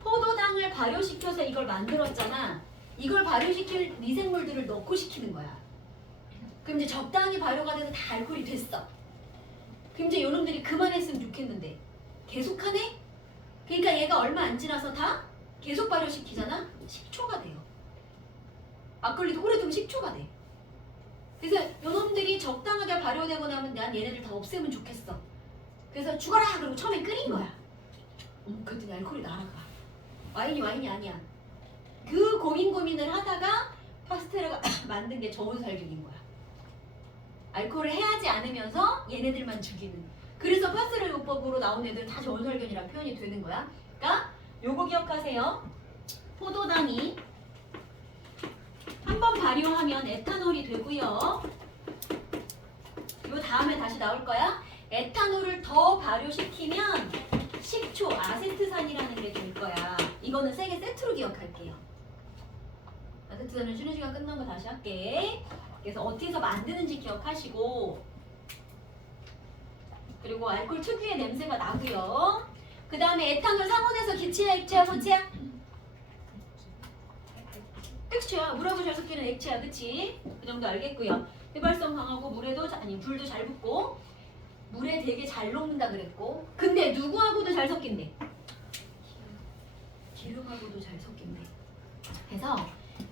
포도당을 발효시켜서 이걸 만들었잖아. 이걸 발효시킬 미생물들을 넣고 시키는 거야. 그럼 이제 적당히 발효가 돼서 다 알코올이 됐어. 그럼 이제 요놈들이 그만했으면 좋겠는데 계속하네? 그러니까 얘가 얼마 안 지나서 다 계속 발효시키잖아? 식초가 돼요. 막걸리도 오래 두면 식초가 돼. 그래서 요놈들이 적당하게 발효되고 나면 난 얘네들 다 없애면 좋겠어. 그래서 죽어라! 그러고 처음에 끓인 거야. 그랬더니 알코올이 날아가. 와인이 아니야. 그 고민을 하다가 파스테르가 만든 게 저온살균인 거야. 알코올을 해하지 않으면서 얘네들만 죽이는. 그래서 파스테르 요법으로 나온 애들 다 저온살균이라는 표현이 되는 거야. 그러니까 요거 기억하세요. 포도당이 한번 발효하면 에탄올이 되고요. 요 다음에 다시 나올 거야. 에탄올을 더 발효시키면 식초, 아세트산이라는 게 될 거야. 이거는 세 개 세트로 기억할게요. 아세트산은 쉬는 시간 끝난 거 다시 할게. 그래서 어떻게 해서 만드는지 기억하시고, 그리고 알코올 특유의 냄새가 나고요. 그 다음에 에탄올 상온에서 기체야, 액체야, 고체야? 액체야. 물하고 잘 섞이는 액체야, 그치? 그 정도 알겠고요. 휘발성 강하고 물에도 불도 잘 붙고 물에 되게 잘 녹는다 그랬고, 근데 누구하고도 잘 섞인대? 기름하고도 잘 섞인대. 그래서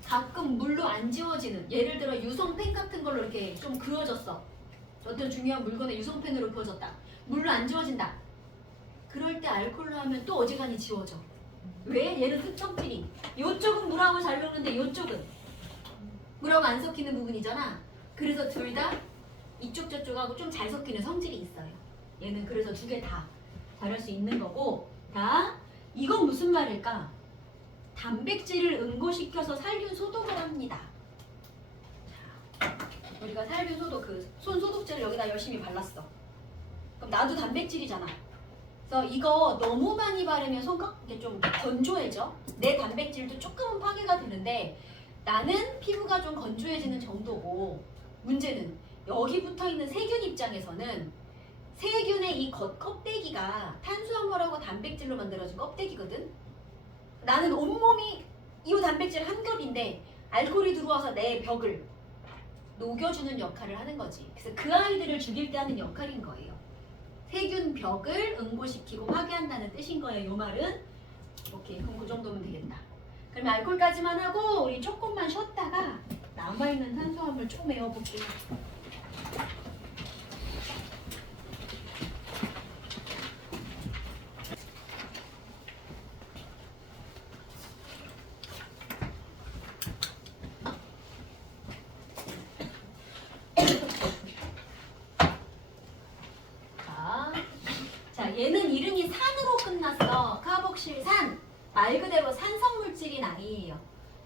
가끔 물로 안 지워지는, 예를 들어 유성펜 같은 걸로 이렇게 좀 그어졌어. 어떤 중요한 물건에 유성펜으로 그어졌다. 물로 안 지워진다. 그럴 때 알코올로 하면 또 어지간히 지워져. 왜? 얘는 흡성질이. 요쪽은 물하고 잘 녹는데 요쪽은 물하고 안 섞이는 부분이잖아. 그래서 둘 다 이쪽 저쪽하고 좀 잘 섞이는 성질이 있어요. 얘는 그래서 두 개 다 잘할 수 있는 거고. 자, 이건 무슨 말일까? 단백질을 응고시켜서 살균 소독을 합니다. 자, 우리가 살균 소독, 그 손 소독제를 여기다 열심히 발랐어. 그럼 나도 단백질이잖아. 그래서 이거 너무 많이 바르면 손가 이게 좀 건조해져. 내 단백질도 조금은 파괴가 되는데 나는 피부가 좀 건조해지는 정도고 문제는 여기 붙어 있는 세균 입장에서는 세균의 이 겉껍데기가 탄수화물하고 단백질로 만들어진 껍데기거든. 나는 온몸이 이 단백질 한 겹인데 알코올이 들어와서 내 벽을 녹여주는 역할을 하는 거지. 그래서 그 아이들을 죽일 때 하는 역할인 거예요. 세균 벽을 응고시키고 파괴한다는 뜻인 거예요. 요 말은. 오케이, 그럼 그 정도면 되겠다. 그러면 알코올까지만 하고 우리 조금만 쉬었다가 남아있는 탄수화물 좀 외워볼게요. 자, 얘는 이름이 산으로 끝났어. 카복실산. 말 그대로 산성물질인 아이예요.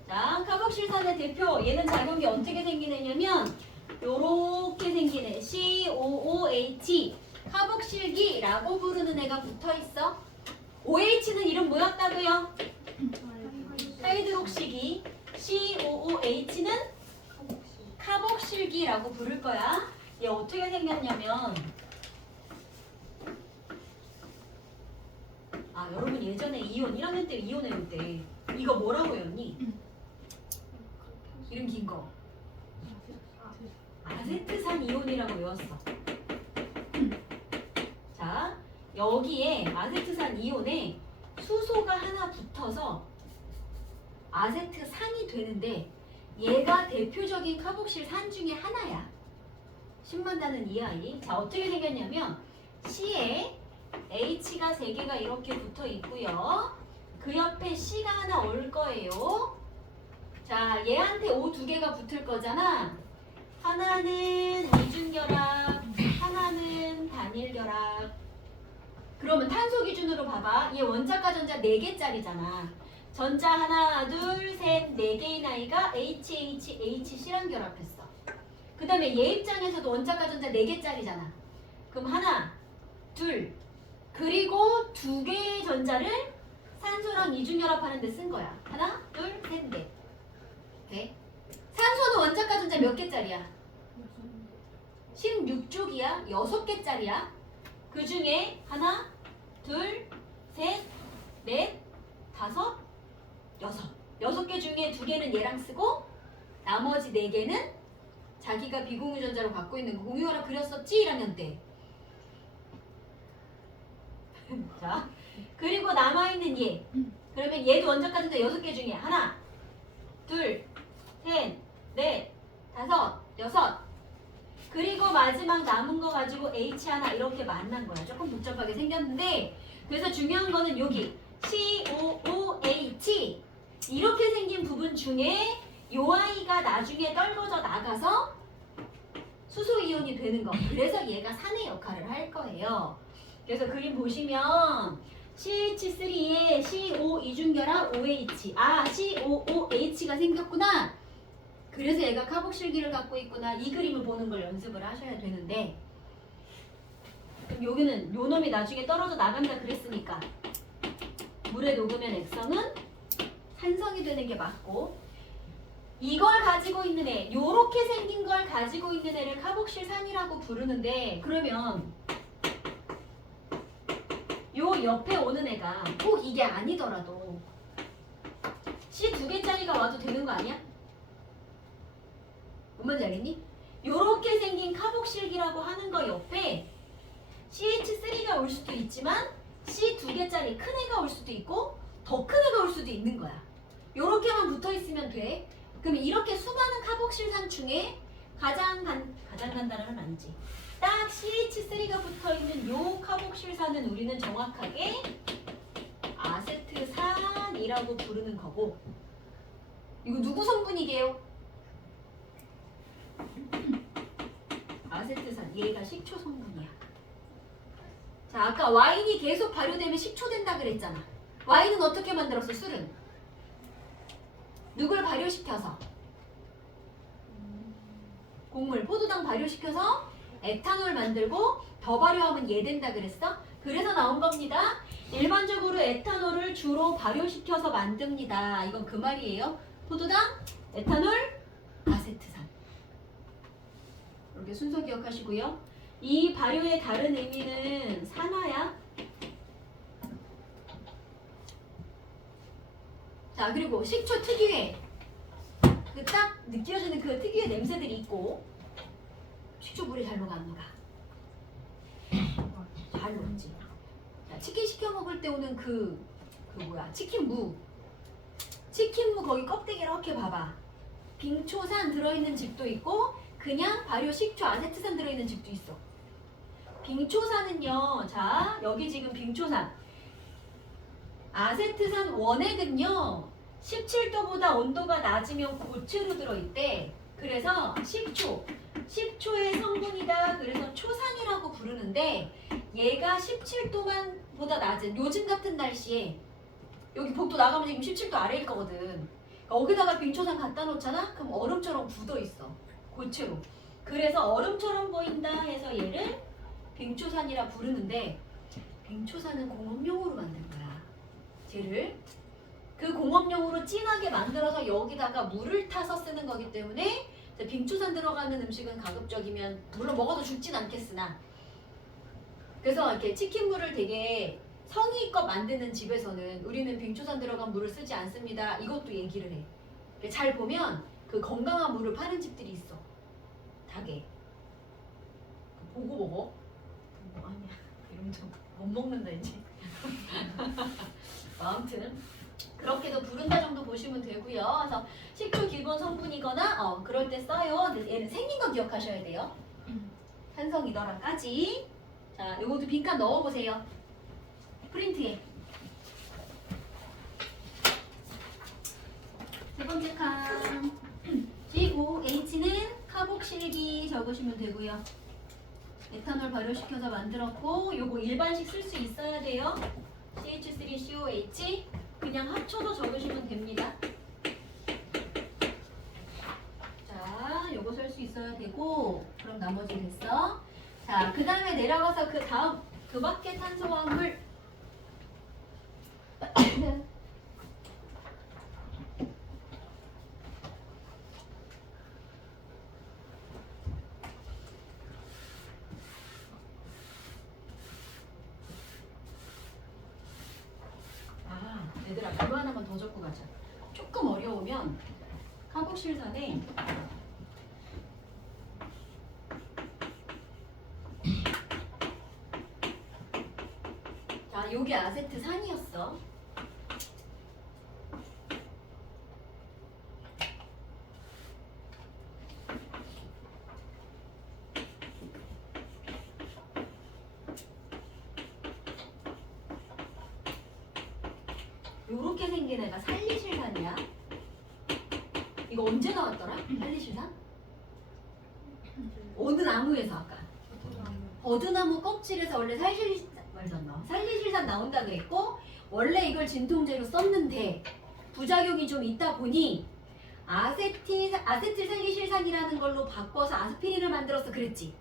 자, 카복실산의 대표. 얘는 작용이 어떻게 생기느냐면 요렇게 생기네. COOH. 카복실기라고 부르는 애가 붙어있어. OH는 이름 뭐였다고요? 하이드록시기. COOH는 카복실기라고 부를 거야. 얘 어떻게 생겼냐면 여러분 예전에 이온 1학년 때 이온 외울 때 이거 뭐라고 외웠니? 이름 긴 거. 아세트산 이온이라고 외웠어. 자, 여기에 아세트산 이온에 수소가 하나 붙어서 아세트산이 되는데 얘가 대표적인 카복실산 중에 하나야. 신만다는 이 아이. 자, 어떻게 생겼냐면 C에 H가 3개가 이렇게 붙어 있고요. 그 옆에 C가 하나 올 거예요. 자, 얘한테 O 2개가 붙을 거잖아. 하나는 이중결합, 하나는 단일결합. 그러면 탄소 기준으로 봐봐. 얘 원자과 전자 4개짜리잖아. 전자 하나, 둘, 셋, 4개인 아이가 HC랑 결합했어. 그 다음에 얘 입장에서도 원자과 전자 4개짜리잖아. 그럼 하나, 둘, 그리고 2개의 전자를 산소랑 이중결합하는 데 쓴 거야. 하나, 둘, 셋, 넷. 네. 산소는 원자과 전자 몇 개짜리야? 16쪽이야. 6개짜리야. 그 중에 하나, 둘, 셋, 넷, 다섯, 여섯. 6개 중에 2개는 얘랑 쓰고 나머지 4개는 자기가 비공유 전자로 갖고 있는 거 공유하라 그렸었지? 1학년 때. 자, 그리고 남아있는 얘. 그러면 얘도 원자과 전자 6개 중에 하나, 둘, 셋, 넷, 다섯, 여섯. 그리고 마지막 남은 거 가지고 H 하나 이렇게 만난 거야. 조금 복잡하게 생겼는데 그래서 중요한 거는 여기 COOH 이렇게 생긴 부분 중에 요 아이가 나중에 떨궈져 나가서 수소이온이 되는 거. 그래서 얘가 산의 역할을 할 거예요. 그래서 그림 보시면 CH3에 CO 이중결합 OH. COOH가 생겼구나. 그래서 얘가 카복실기를 갖고 있구나. 이 그림을 보는 걸 연습을 하셔야 되는데 그럼 여기는 요 놈이 나중에 떨어져 나간다 그랬으니까 물에 녹으면 액성은 산성이 되는 게 맞고 이걸 가지고 있는 애, 요렇게 생긴 걸 가지고 있는 애를 카복실산이라고 부르는데 그러면 요 옆에 오는 애가 꼭 이게 아니더라도 C 2개짜리가 와도 되는 거 아니야? 뭔 말인지 알겠니? 요렇게 생긴 카복실기라고 하는 거 옆에 CH3가 올 수도 있지만 C 2개짜리 큰 애가 올 수도 있고 더 큰 애가 올 수도 있는 거야. 요렇게만 붙어 있으면 돼. 그러면 이렇게 수많은 카복실산 중에 가장 간단한 아니지. 딱 CH3가 붙어 있는 요 카복실산은 우리는 정확하게 아세트산이라고 부르는 거고 이거 누구 성분이게요? 아세트산. 얘가 식초 성분이야. 자, 아까 와인이 계속 발효되면 식초 된다 그랬잖아. 와인은 어떻게 만들었어? 술은 누굴 발효시켜서? 곡물, 포도당 발효시켜서 에탄올 만들고 더 발효하면 얘 된다 그랬어? 그래서 나온 겁니다. 일반적으로 에탄올을 주로 발효시켜서 만듭니다. 이건 그 말이에요. 포도당, 에탄올, 아세트산. 이렇게 순서 기억하시고요. 이 발효의 다른 의미는 산화야. 자, 그리고 식초 특유의 그 딱 느껴지는 그 특유의 냄새들이 있고. 식초 물에 잘 녹아 안 녹아? 잘 녹지. 자, 치킨 시켜 먹을 때 오는 그 뭐야? 치킨무 거기 껍데기 이렇게 봐봐. 빙초산 들어있는 집도 있고 그냥 발효 식초 아세트산 들어있는 집도 있어. 빙초산은요. 자, 여기 지금 빙초산. 아세트산 원액은요. 17도보다 온도가 낮으면 고체로 들어있대. 그래서 식초의 성분이다. 그래서 초산이라고 부르는데 얘가 17도만 보다 낮은 요즘 같은 날씨에 여기 복도 나가면 지금 17도 아래일 거거든. 여기다가 빙초산 갖다 놓잖아? 그럼 얼음처럼 굳어 있어. 고체로. 그래서 얼음처럼 보인다 해서 얘를 빙초산이라 부르는데 빙초산은 공업용으로 만든 거야. 쟤를. 그 공업용으로 진하게 만들어서 여기다가 물을 타서 쓰는 거기 때문에 빙초산 들어가는 음식은 가급적이면 물론 먹어도 죽진 않겠으나 그래서 이렇게 치킨물을 되게 성의껏 만드는 집에서는 우리는 빙초산 들어간 물을 쓰지 않습니다. 이것도 얘기를 해. 잘 보면 그 건강한 물을 파는 집들이 있어. 닭에. 보고 먹어. 아니야. 이러면 좀 못 먹는다 이제. 아무튼 그렇게도 부른다 정도 보시면 되고요. 그래서 식초 기본 성분이거나 그럴 때 써요. 근데 얘는 생긴 거 기억하셔야 돼요. 산성이더라까지. 자, 요것도 빈칸 넣어보세요. 프린트에. 세 번째 칸. GOH는 카복실기 적으시면 되고요. 에탄올 발효시켜서 만들었고 요거 일반식 쓸 수 있어야 돼요. CH3COH 그냥 합쳐도 적으시면 됩니다. 자, 요거 쓸 수 있어야 되고 그럼 나머지 됐어. 자, 그 다음에 내려가서 그 다음 그 밖에 탄소화물 얘들아 그거 하나만 더 적고 가자. 조금 어려우면 카복실산에 자, 요게 아세트산이었어. 요렇게 생긴 애가 살리실산이야. 이거 언제 나왔더라? 살리실산? 어느 나무에서 아까? 버드나무 껍질에서 원래 살리실산 나온다 그랬고 원래 이걸 진통제로 썼는데 부작용이 좀 있다 보니 아세틸살리실산이라는 걸로 바꿔서 아스피린을 만들어서 그랬지.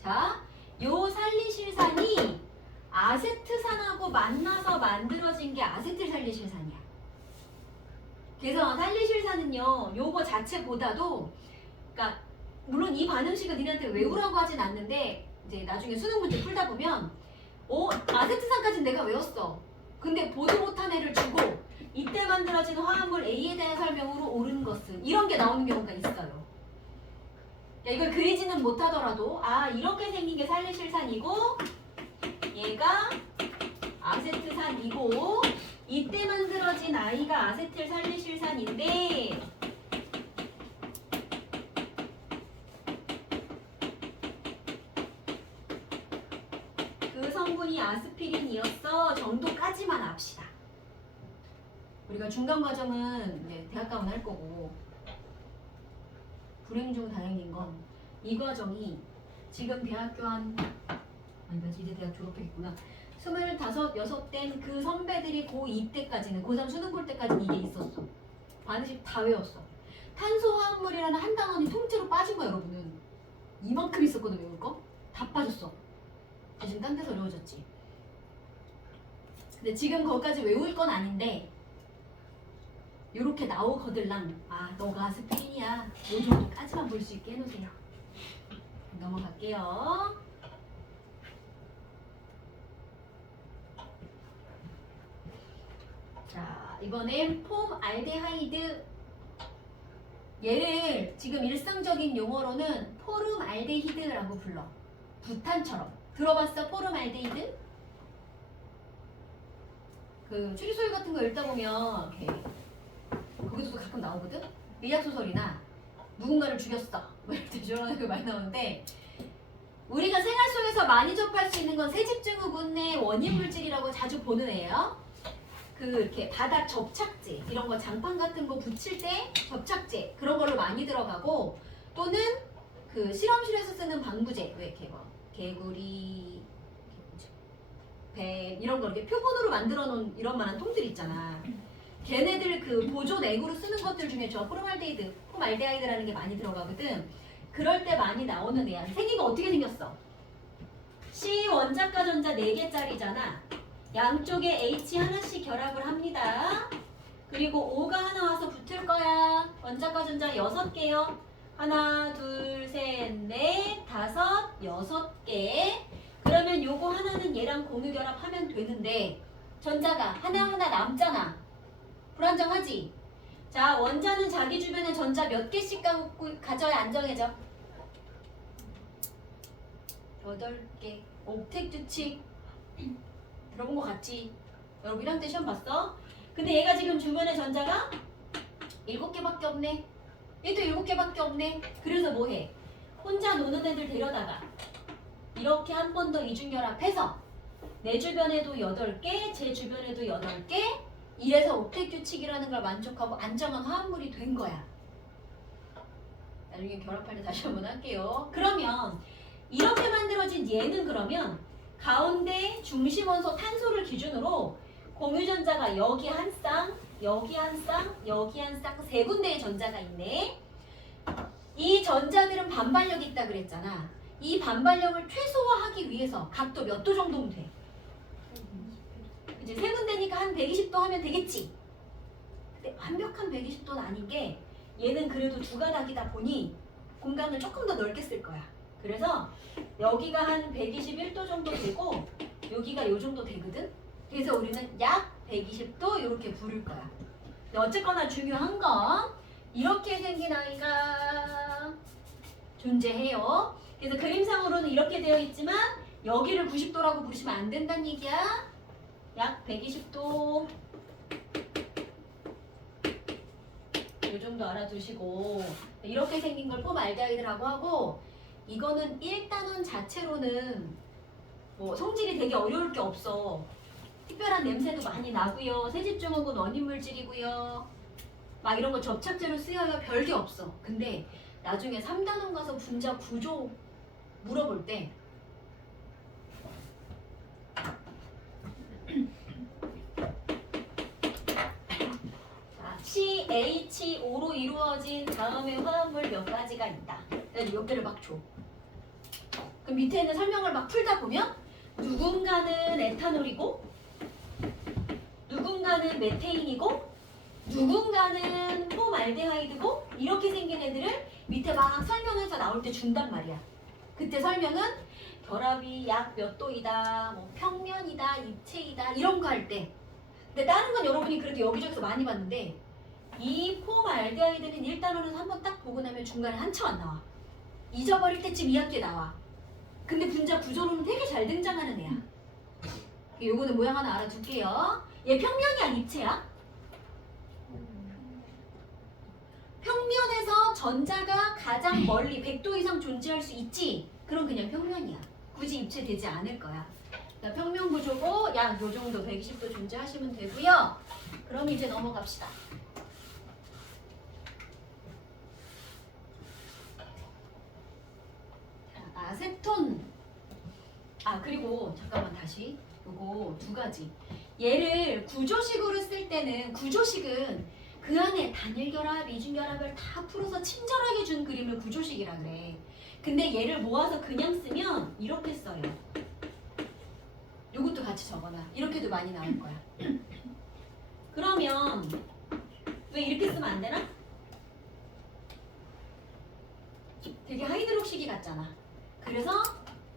자, 요 살리실산이 아세트산하고 만나서 만들어진 게 아세틸살리실산이야. 그래서 살리실산은요, 요거 자체보다도, 그러니까 물론 이 반응식을 니네한테 외우라고 하진 않는데 이제 나중에 수능 문제 풀다 보면, 아세트산까지는 내가 외웠어. 근데 보도 못한 애를 주고 이때 만들어진 화합물 A에 대한 설명으로 옳은 것은 이런 게 나오는 경우가 있어요. 이걸 그리지는 못하더라도 이렇게 생긴 게 살리실산이고 얘가 아세트산이고 이때 만들어진 아이가 아세틸살리실산인데 그 성분이 아스피린이었어 정도까지만 압시다. 우리가 중간 과정은 이제 대학 가면 할 거고 불행 중 다행인 건 이 과정이 지금 대학교 이제 대학 졸업했구나. 25, 6 된 그 선배들이 고2 때까지는 고3 수능 볼 때까지는 이게 있었어. 반드시 다 외웠어. 탄소화합물이라는 한 단원이 통째로 빠진 거야 여러분은. 이만큼 있었거든 외울 거. 다 빠졌어. 지금 딴 데서 어려워졌지. 근데 지금 거기까지 외울 건 아닌데 요렇게 나오거들랑 아 너가 스페인이야 요 정도까지만 볼 수 있게 해놓으세요. 넘어갈게요. 자 이번엔 폼알데하이드. 얘를 지금 일상적인 용어로는 포름알데히드라고 불러. 부탄처럼. 들어봤어? 포름알데히드? 그 추리소설 같은 거 읽다 보면 이렇게 거기서도 가끔 나오거든? 미학소설이나 누군가를 죽였어 뭐 이럴 때 저런 거 많이 나오는데 우리가 생활 속에서 많이 접할 수 있는 건 세집증후군의 원인 물질이라고 자주 보는 애예요. 그 이렇게 바닥 접착제 이런 거 장판 같은 거 붙일 때 접착제 그런 걸로 많이 들어가고 또는 그 실험실에서 쓰는 방부제 왜 이렇게 뭐 개구리 배 이런 거 이렇게 표본으로 만들어 놓은 이런 만한 통들 있잖아. 걔네들 그 보조 내구로 쓰는 것들 중에 저 포름알데히드, 폼알데하이드라는 게 많이 들어가거든. 그럴 때 많이 나오는 애야. 생긴 거 어떻게 생겼어? C 원자가 전자 4개짜리잖아. 양쪽에 H 하나씩 결합을 합니다. 그리고 O가 하나 와서 붙을 거야. 원자가 전자 6개요. 하나, 둘, 셋, 넷, 다섯, 6개. 그러면 요거 하나는 얘랑 공유 결합하면 되는데 전자가 하나하나 남잖아. 불안정하지? 자, 원자는 자기 주변에 전자 몇 개씩 가져야 안정해져? 8개. 옥텟 규칙. 들어본 거 같지? 여러분 1학년 때 시험 봤어? 근데 얘가 지금 주변에 전자가 7개밖에 없네. 얘도 7개밖에 없네. 그래서 뭐해? 혼자 노는 애들 데려다가 이렇게 한 번 더 이중결합해서 내 주변에도 8개, 제 주변에도 8개 이래서 옥텟 규칙이라는 걸 만족하고 안정한 화합물이 된 거야. 나중에 결합할 때 다시 한번 할게요. 그러면 이렇게 만들어진 얘는 그러면 가운데 중심 원소 탄소를 기준으로 공유전자가 여기 한 쌍, 여기 한 쌍, 여기 한 쌍 세 군데의 전자가 있네. 이 전자들은 반발력이 있다 그랬잖아. 이 반발력을 최소화하기 위해서 각도 몇 도 정도면 돼? 이제 세 군데니까 한 120도 하면 되겠지. 근데 완벽한 120도는 아닌 게 얘는 그래도 두 가닥이다 보니 공간을 조금 더 넓게 쓸 거야. 그래서 여기가 한 121도 정도 되고 여기가 요 정도 되거든. 그래서 우리는 약 120도 이렇게 부를 거야. 근데 어쨌거나 중요한 건 이렇게 생긴 아이가 존재해요. 그래서 그림상으로는 이렇게 되어 있지만 여기를 90도라고 부르시면 안 된다는 얘기야. 약 120도 이 정도 알아두시고 이렇게 생긴 걸 폼알데하이드라고 하고 이거는 1단원 자체로는 뭐 성질이 되게 어려울 게 없어. 특별한 냄새도 많이 나고요. 세집증후군 원인 물질이고요. 막 이런 거 접착제로 쓰여요. 별게 없어. 근데 나중에 3단원 가서 분자 구조 물어볼 때 CH5로 이루어진 다음에 화합물 몇 가지가 있다. 몇 개를 막 줘. 그럼 밑에 있는 설명을 막 풀다 보면 누군가는 에탄올이고 누군가는 메테인이고 누군가는 폼알데하이드고 이렇게 생긴 애들을 밑에 막 설명해서 나올 때 준단 말이야. 그때 설명은 결합이 약 몇 도이다, 뭐 평면이다, 입체이다 이런 거 할 때. 근데 다른 건 여러분이 그래도 여기저기서 많이 봤는데 이 폼알데하이드는 1단원에서 한번 딱 보고 나면 중간에 한참 안 나와. 잊어버릴 때쯤 2학기에 나와. 근데 분자 구조로는 되게 잘 등장하는 애야. 요거는 모양 하나 알아둘게요. 얘 평면이야, 입체야? 평면에서 전자가 가장 멀리 100도 이상 존재할 수 있지? 그럼 그냥 평면이야. 굳이 입체되지 않을 거야. 그러니까 평면 구조고 약 요 정도 120도 존재하시면 되고요. 그럼 이제 넘어갑시다. 아세톤. 그리고 잠깐만 다시 요거 두 가지. 얘를 구조식으로 쓸 때는 구조식은 그 안에 단일 결합, 이중 결합을 다 풀어서 친절하게 준 그림을 구조식이라 그래. 근데 얘를 모아서 그냥 쓰면 이렇게 써요. 요것도 같이 적어놔. 이렇게도 많이 나올 거야. 그러면 왜 이렇게 쓰면 안 되나? 되게 하이드록시기 같잖아. 그래서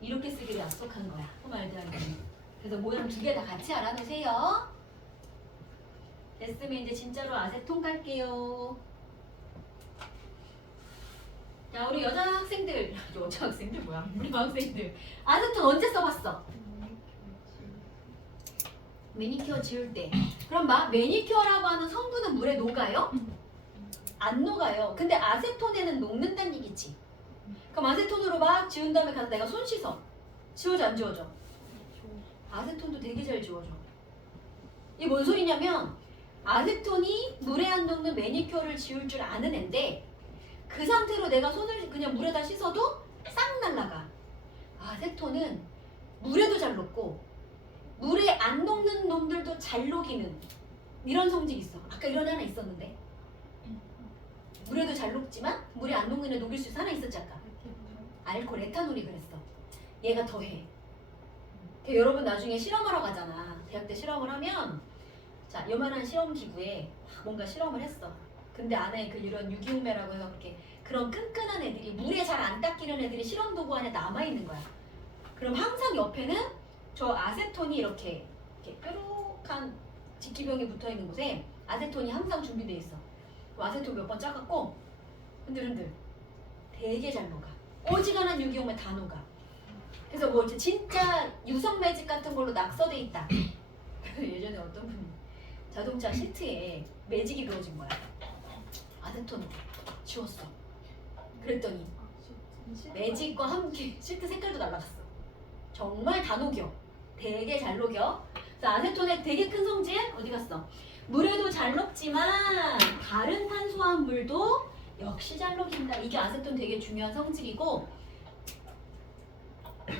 이렇게 쓰기로 약속한 거야. 포말드하이드는. 그래서 모양 두 개 다 같이 알아두세요. 됐으면 이제 진짜로 아세톤 갈게요. 자, 우리 여자 학생들 뭐야? 우리 학생들 아세톤 언제 써봤어? 매니큐어 지울 때. 그럼 막 매니큐어라고 하는 성분은 물에 녹아요? 안 녹아요. 근데 아세톤에는 녹는다는 얘기지. 그럼 아세톤으로 막 지운 다음에 가서 내가 손 씻어. 지워져 안 지워져? 아세톤도 되게 잘 지워져. 이게 뭔 소리냐면 아세톤이 물에 안 녹는 매니큐어를 지울 줄 아는 앤데 그 상태로 내가 손을 그냥 물에다 씻어도 싹 날라가. 아세톤은 물에도 잘 녹고 물에 안 녹는 놈들도 잘 녹이는 이런 성질이 있어. 아까 이런 애 하나 있었는데 물에도 잘 녹지만 물에 안 녹는 애 녹일 수 있어. 하나 있었지 아까. 알코올 에탄올이 그랬어. 얘가 더해. 여러분 나중에 실험하러 가잖아. 대학 때 실험을 하면 자 요만한 실험 기구에 뭔가 실험을 했어. 근데 안에 그 이런 유기용매라고 해서 그렇게 그런 끈끈한 애들이 물에 잘 안 닦이는 애들이 실험 도구 안에 남아 있는 거야. 그럼 항상 옆에는 저 아세톤이 이렇게 뾰족한 직기병에 붙어 있는 곳에 아세톤이 항상 준비돼 있어. 아세톤 몇 번 짜갖고 흔들흔들 되게 잘 녹아. 어지간한 유기용매 다 녹아. 그래서 뭐 진짜 유성 매직 같은 걸로 낙서돼 있다. 예전에 어떤 분이 자동차 시트에 매직이 그어진 거야. 아세톤으로 지웠어. 그랬더니 매직과 함께 시트 색깔도 날라갔어. 정말 다 녹여. 되게 잘 녹여. 자, 아세톤의 되게 큰 성질 어디 갔어? 물에도 잘 녹지만 다른 탄수화물도 역시 잘 녹인다. 이게 아세톤 되게 중요한 성질이고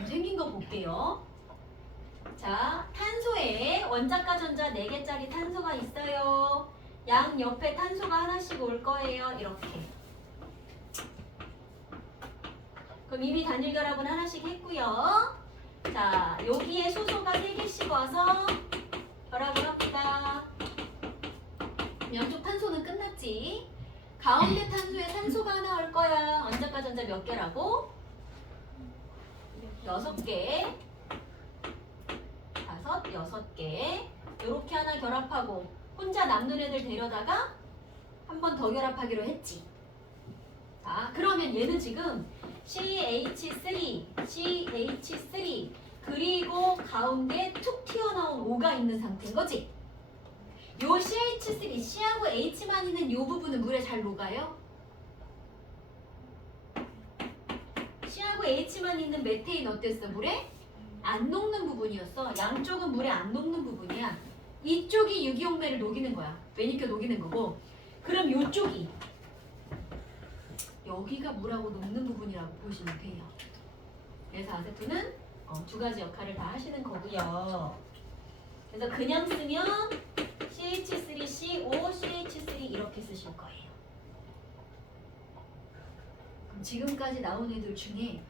생긴 거 볼게요. 자, 탄소에 원자과 전자 4개짜리 탄소가 있어요. 양 옆에 탄소가 하나씩 올 거예요. 이렇게. 그럼 이미 단일 결합은 하나씩 했고요. 자, 여기에 수소가 3개씩 와서 결합을 합니다. 양쪽 탄소는 끝났지. 가운데 탄소에 탄소가 하나 올 거야. 원자과 전자 몇 개라고? 6개. 6개. 이렇게 하나 결합하고 혼자 남는 애들 데려다가 한 번 더 결합하기로 했지. 자, 그러면 얘는 지금 CH3 그리고 가운데 툭 튀어나온 O가 있는 상태인 거지. 요 CH3, C하고 H만 있는 요 부분은 물에 잘 녹아요? C하고 H만 있는 메테인 어땠어? 물에 안 녹는 부분이었어. 양쪽은 물에 안 녹는 부분이야. 이쪽이 유기용매를 녹이는 거야. 매니큐어 녹이는 거고. 그럼 요쪽이 여기가 물하고 녹는 부분이라고 보시면 돼요. 그래서 아세톤은 두 가지 역할을 다 하시는 거고요. 그래서 그냥 쓰면 CH3CO, CH3 이렇게 쓰실 거예요. 그럼 지금까지 나온 애들 중에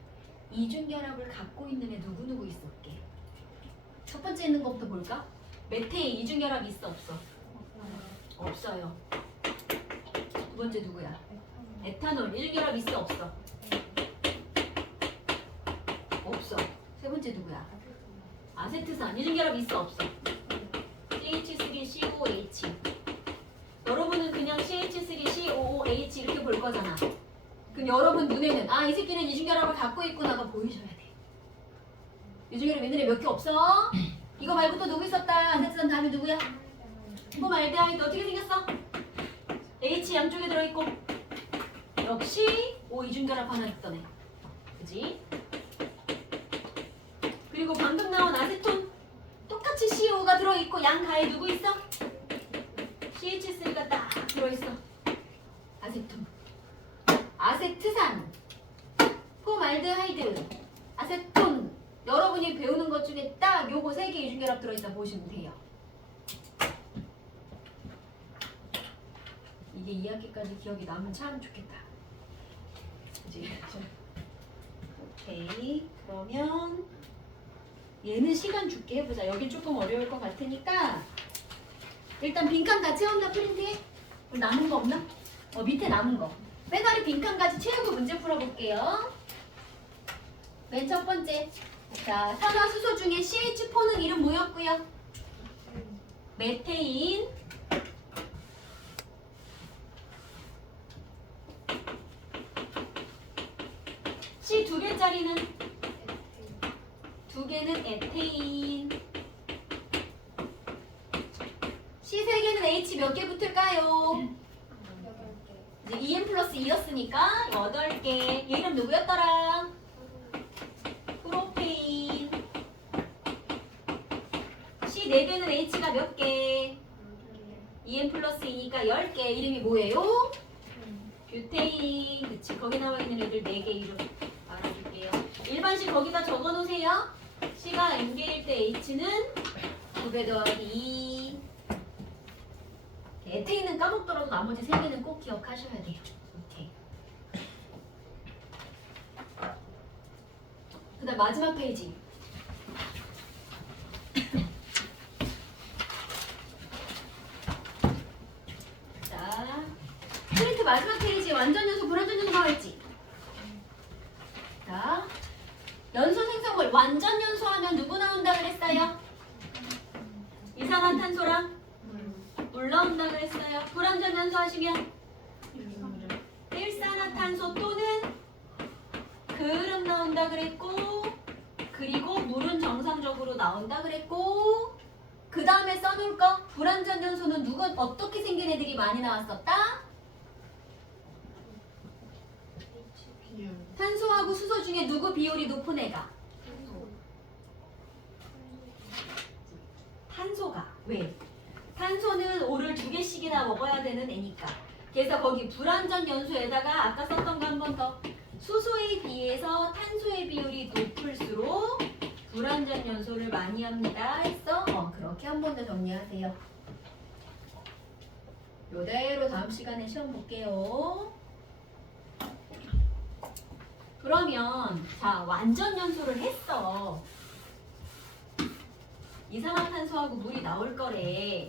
이중결합을 갖고 있는 애 누구누구 있을게? 첫 번째 있는 것부터 볼까? 메테인 이중결합 있어 없어? 없어요. 두 번째 누구야? 에탄올 1결합 있어 없어? 없어. 세 번째 누구야? 아세트산 이중결합 있어 없어? CH3COOH. 여러분은 그냥 CH3COOH 이렇게 볼 거잖아. 그럼 여러분 눈에는 이 새끼는 이중결합을 갖고 있구나가 보이셔야 돼. 이중결합 있는 애 몇 개 없어? 이거 말고 또 누구 있었다? 아세트산 다음에 누구야? 포말데하이드 어떻게 생겼어? H 양쪽에 들어있고 역시 O 이중결합 하나 있던 애. 그지? 그리고 방금 나온 아세톤 똑같이 CO가 들어있고 양가에 누구 있어? CH3가 딱 들어있어. 아세톤 아세트산 포말드하이드 아세톤 여러분이 배우는 것 중에 딱 요거 3개 이중결합 들어있다 보시면 돼요. 이게 2학기까지 기억이 나면 참 좋겠다. 그치? 오케이. 그러면 얘는 시간 줄게 해보자. 여긴 조금 어려울 것 같으니까 일단 빈칸 다 채웠나 프린트해? 남은 거 없나? 밑에 남은 거. 빼다리 빈칸까지 채우고 문제 풀어볼게요. 맨 첫 번째. 자, 산화수소 중에 CH4는 이름 뭐였고요? 메테인. C 두 개짜리는? 두 개는 에테인. C 세 개는 H 몇 개 붙을까요? 이제 EN 플러스 2였으니까 8개. 얘 이름 누구였더라? 프로페인. C 4개는 H가 몇 개? EN 플러스 2니까 10개. 이름이 뭐예요? 뷰테인. 그치. 거기 나와 있는 애들 4개 이름 알아줄게요. 일반식 거기다 적어 놓으세요. C가 N개일 때 H는 2배 더하기 2. 에테인은 까먹더라도 나머지 3개는 꼭 기억하셔야 돼요. 오케이. 그 다음 마지막 페이지. 자, 프린트 마지막 페이지 완전 연소, 불완전 연소 나와있지? 자, 연소 생성물 완전 연소하면 누구 나온다 그랬어요? 이산화탄소랑 물 나온다 그랬어요. 불완전 연소 하시면 일산화탄소 또는 그름 나온다 그랬고, 그리고 물은 정상적으로 나온다 그랬고, 그 다음에 써놓을 거 불완전 연소는 누가 어떻게 생긴 애들이 많이 나왔었다? 탄소하고 수소 중에 누구 비율이 높은 애가? 탄소가. 왜? 탄소는 오를 2개씩이나 먹어야 되는 애니까. 그래서 거기 불완전 연소에다가 아까 썼던 거 한 번 더. 수소에 비해서 탄소의 비율이 높을수록 불완전 연소를 많이 합니다. 했어? 그렇게 한 번 더 정리하세요. 요대로 다음 시간에 시험 볼게요. 그러면 자, 완전 연소를 했어. 이산화탄소하고 물이 나올 거래.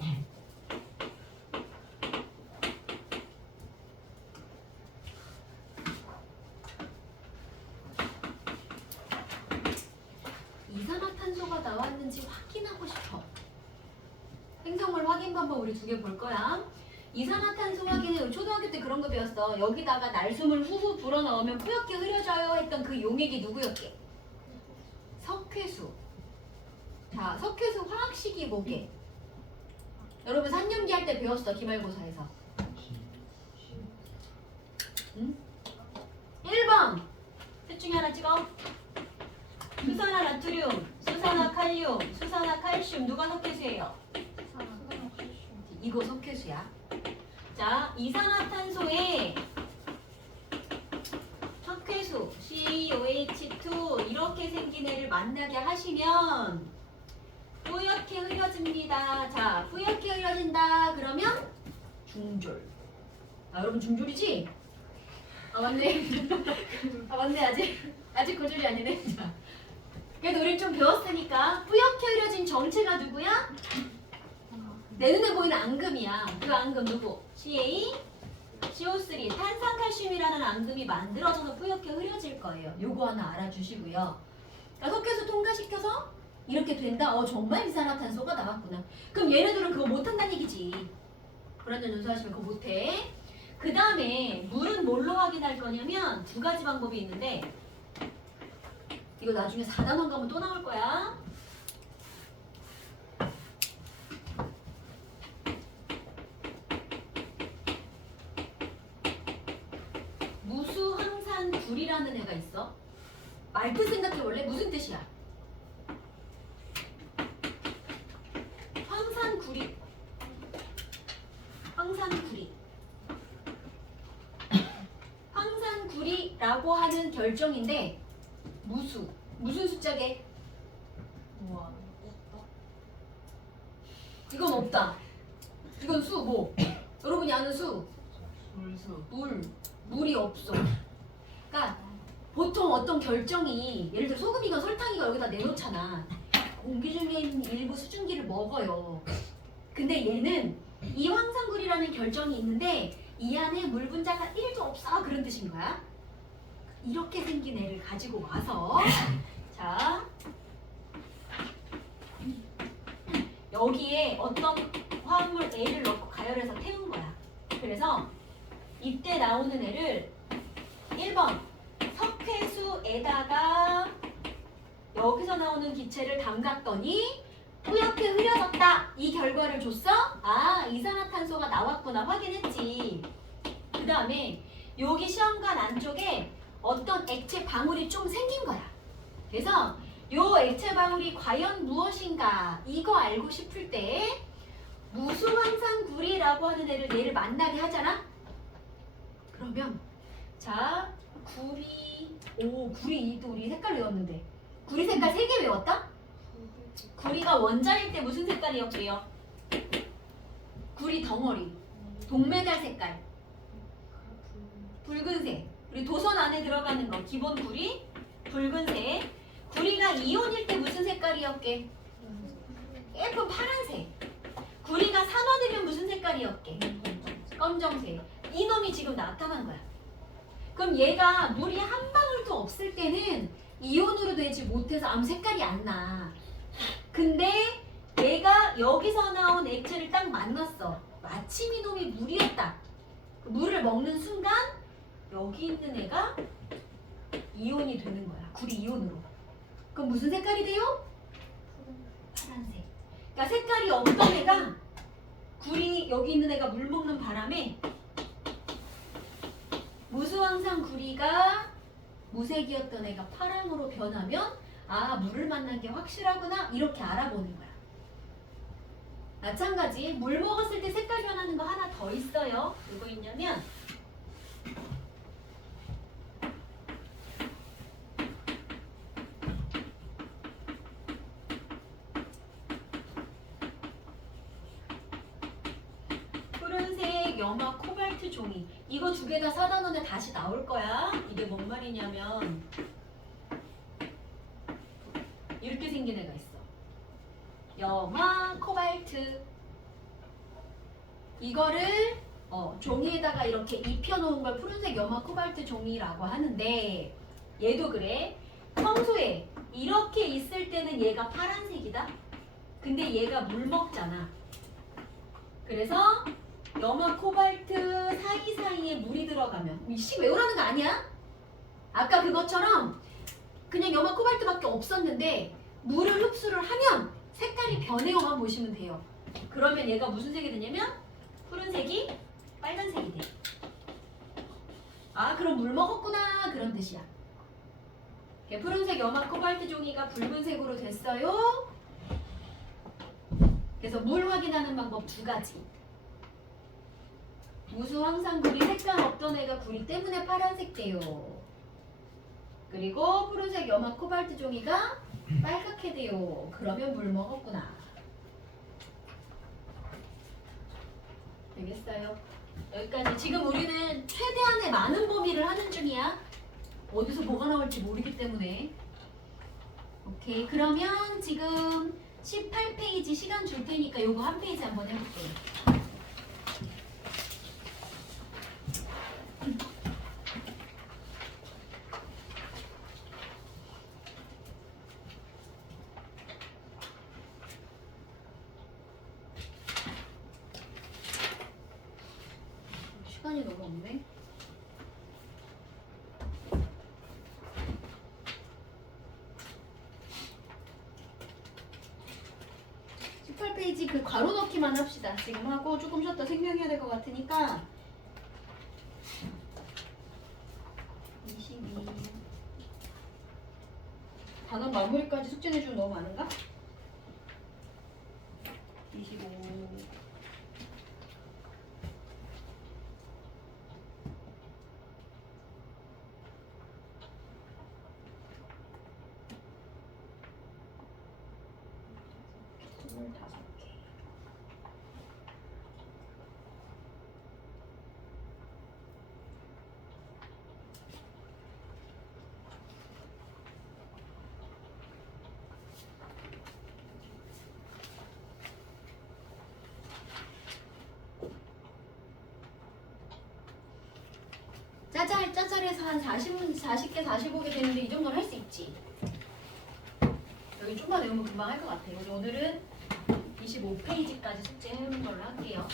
이산화탄소가 나왔는지 확인하고 싶어. 생성물 확인 방법 우리 2개 볼 거야. 이산화탄소 확인은 초등학교 때 그런 거 배웠어. 여기다가 날숨을 후후 불어넣으면 뿌옇게 흐려져요 했던 그 용액이 누구였게? 석회수. 자, 석회수 화학식이 뭐게? 여러분 3년기 할 때 배웠어. 기말고사에서. 응? 1번. 셋 중에 하나 찍어. 수산화 나트륨, 수산화 칼륨, 수산화 칼슘. 누가 석회수예요? 이거 석회수야. 자, 이산화탄소에 석회수 COH2 이렇게 생긴 애를 만나게 하시면 뿌옇게 흐려집니다. 자, 뿌옇게 흐려진다 그러면 중졸. 여러분 중졸이지? 맞네. 맞네. 아직 고졸이 아니네. 자, 그래도 우리 좀 배웠으니까 뿌옇게 흐려진 정체가 누구야? 내 눈에 보이는 앙금이야. 그 앙금 누구? CA, CO3, 탄산칼슘이라는 앙금이 만들어져서 뿌옇게 흐려질 거예요. 요거 하나 알아주시고요. 그러니까 석회수 통과시켜서 이렇게 된다. 정말 이산화탄소가 나왔구나. 그럼 얘네들은 그거 못한다는 얘기지. 불완전 연소하시면 그거 못해. 그 다음에 물은 뭘로 확인할 거냐면 2가지 방법이 있는데 이거 나중에 4단원 가면 또 나올 거야. 무수황산굴이라는 애가 있어. 말뜻 생각해 원래 무슨 뜻이야? 황산구리. 황산구리라고 하는 결정인데 무슨 숫자게? 우와. 이건 없다. 이건 수 뭐? 여러분이 아는 수? 물수. 물이 없어. 그러니까 보통 어떤 결정이 예를 들어 소금이건 설탕이건 여기다 내놓잖아. 공기 중에 있는 일부 수증기를 먹어요. 근데 얘는 이 황산굴이라는 결정이 있는데 이 안에 물 분자가 1도 없어 그런 뜻인 거야. 이렇게 생긴 애를 가지고 와서 자 여기에 어떤 화합물 A를 넣고 가열해서 태운 거야. 그래서 이때 나오는 애를 1번 석회수에다가 여기서 나오는 기체를 담갔더니 뿌옇게 흐려졌다. 이 결과를 줬어? 아, 이산화탄소가 나왔구나 확인했지. 그 다음에 여기 시험관 안쪽에 어떤 액체 방울이 좀 생긴 거야. 그래서 요 액체 방울이 과연 무엇인가 이거 알고 싶을 때 무수황산구리라고 하는 애를 얘를 만나게 하잖아. 그러면 자 구리 2도 우리 색깔 외웠는데 구리 색깔 3개 외웠다? 구리가 원자일 때 무슨 색깔이었게요? 구리 덩어리 동메달 색깔 붉은색. 우리 도선 안에 들어가는 거 기본 구리 붉은색. 구리가 이온일 때 무슨 색깔이었게? 예쁜 파란색. 구리가 산화되면 무슨 색깔이었게? 검정색. 이놈이 지금 나타난 거야. 그럼 얘가 물이 한 방울도 없을 때는 이온으로 되지 못해서 아무 색깔이 안 나. 근데 얘가 여기서 나온 액체를 딱 만났어. 마침 이놈이 물이었다. 그 물을 먹는 순간 여기 있는 애가 이온이 되는 거야. 구리 이온으로. 그럼 무슨 색깔이 돼요? 파란색. 그러니까 색깔이 없던 애가 구리 여기 있는 애가 물 먹는 바람에 무수황산 구리가 무색이었던 애가 파랑으로 변하면 아 물을 만난 게 확실하구나 이렇게 알아보는 거야. 마찬가지 물 먹었을 때 색깔 변하는 거 하나 더 있어요. 뭐가 있냐면 푸른색 염화 코발트 종이. 이거 2개 다 사다 놓으면 다시 나올 거야. 이게 뭔 말이냐면 이렇게 생긴 애가 있어. 염화 코발트. 이거를 종이에다가 이렇게 입혀놓은 걸 푸른색 염화 코발트 종이라고 하는데 얘도 그래. 평소에 이렇게 있을 때는 얘가 파란색이다. 근데 얘가 물 먹잖아. 그래서 염화 코발트 사이사이에 물이 들어가면 이식 외우라는 거 아니야? 아까 그것처럼 그냥 염화 코발트밖에 없었는데 물을 흡수를 하면 색깔이 변해요만 보시면 돼요. 그러면 얘가 무슨 색이 되냐면 푸른색이 빨간색이 돼. 아 그럼 물 먹었구나 그런 뜻이야. 푸른색 염화 코발트 종이가 붉은색으로 됐어요. 그래서 물 확인하는 방법 2가지. 무수황산구리 색깔 없던 애가 구리 때문에 파란색 돼요. 그리고 푸른색 염화 코발트 종이가 빨갛게 돼요. 그러면 물 먹었구나. 되겠어요? 여기까지. 지금 우리는 최대한의 많은 범위를 하는 중이야. 어디서 뭐가 나올지 모르기 때문에. 오케이. 그러면 지금 18페이지 시간 줄 테니까 요거 한 페이지 한번 해볼게요. 시간이 너무 없네. 페이지 그 괄호 넣기만 합시다. 지금 하고 조금 쉬었다 생명해야 될 것 같으니까 22 단원 마무리까지 숙제 내주면 너무 많은가? 25 25 25개 글자짜리에서 한 40개, 45개 되는데 이 정도는 할 수 있지. 여기 좀만 외우면 금방 할 것 같아요. 오늘은 25페이지까지 숙제해오는 걸로 할게요.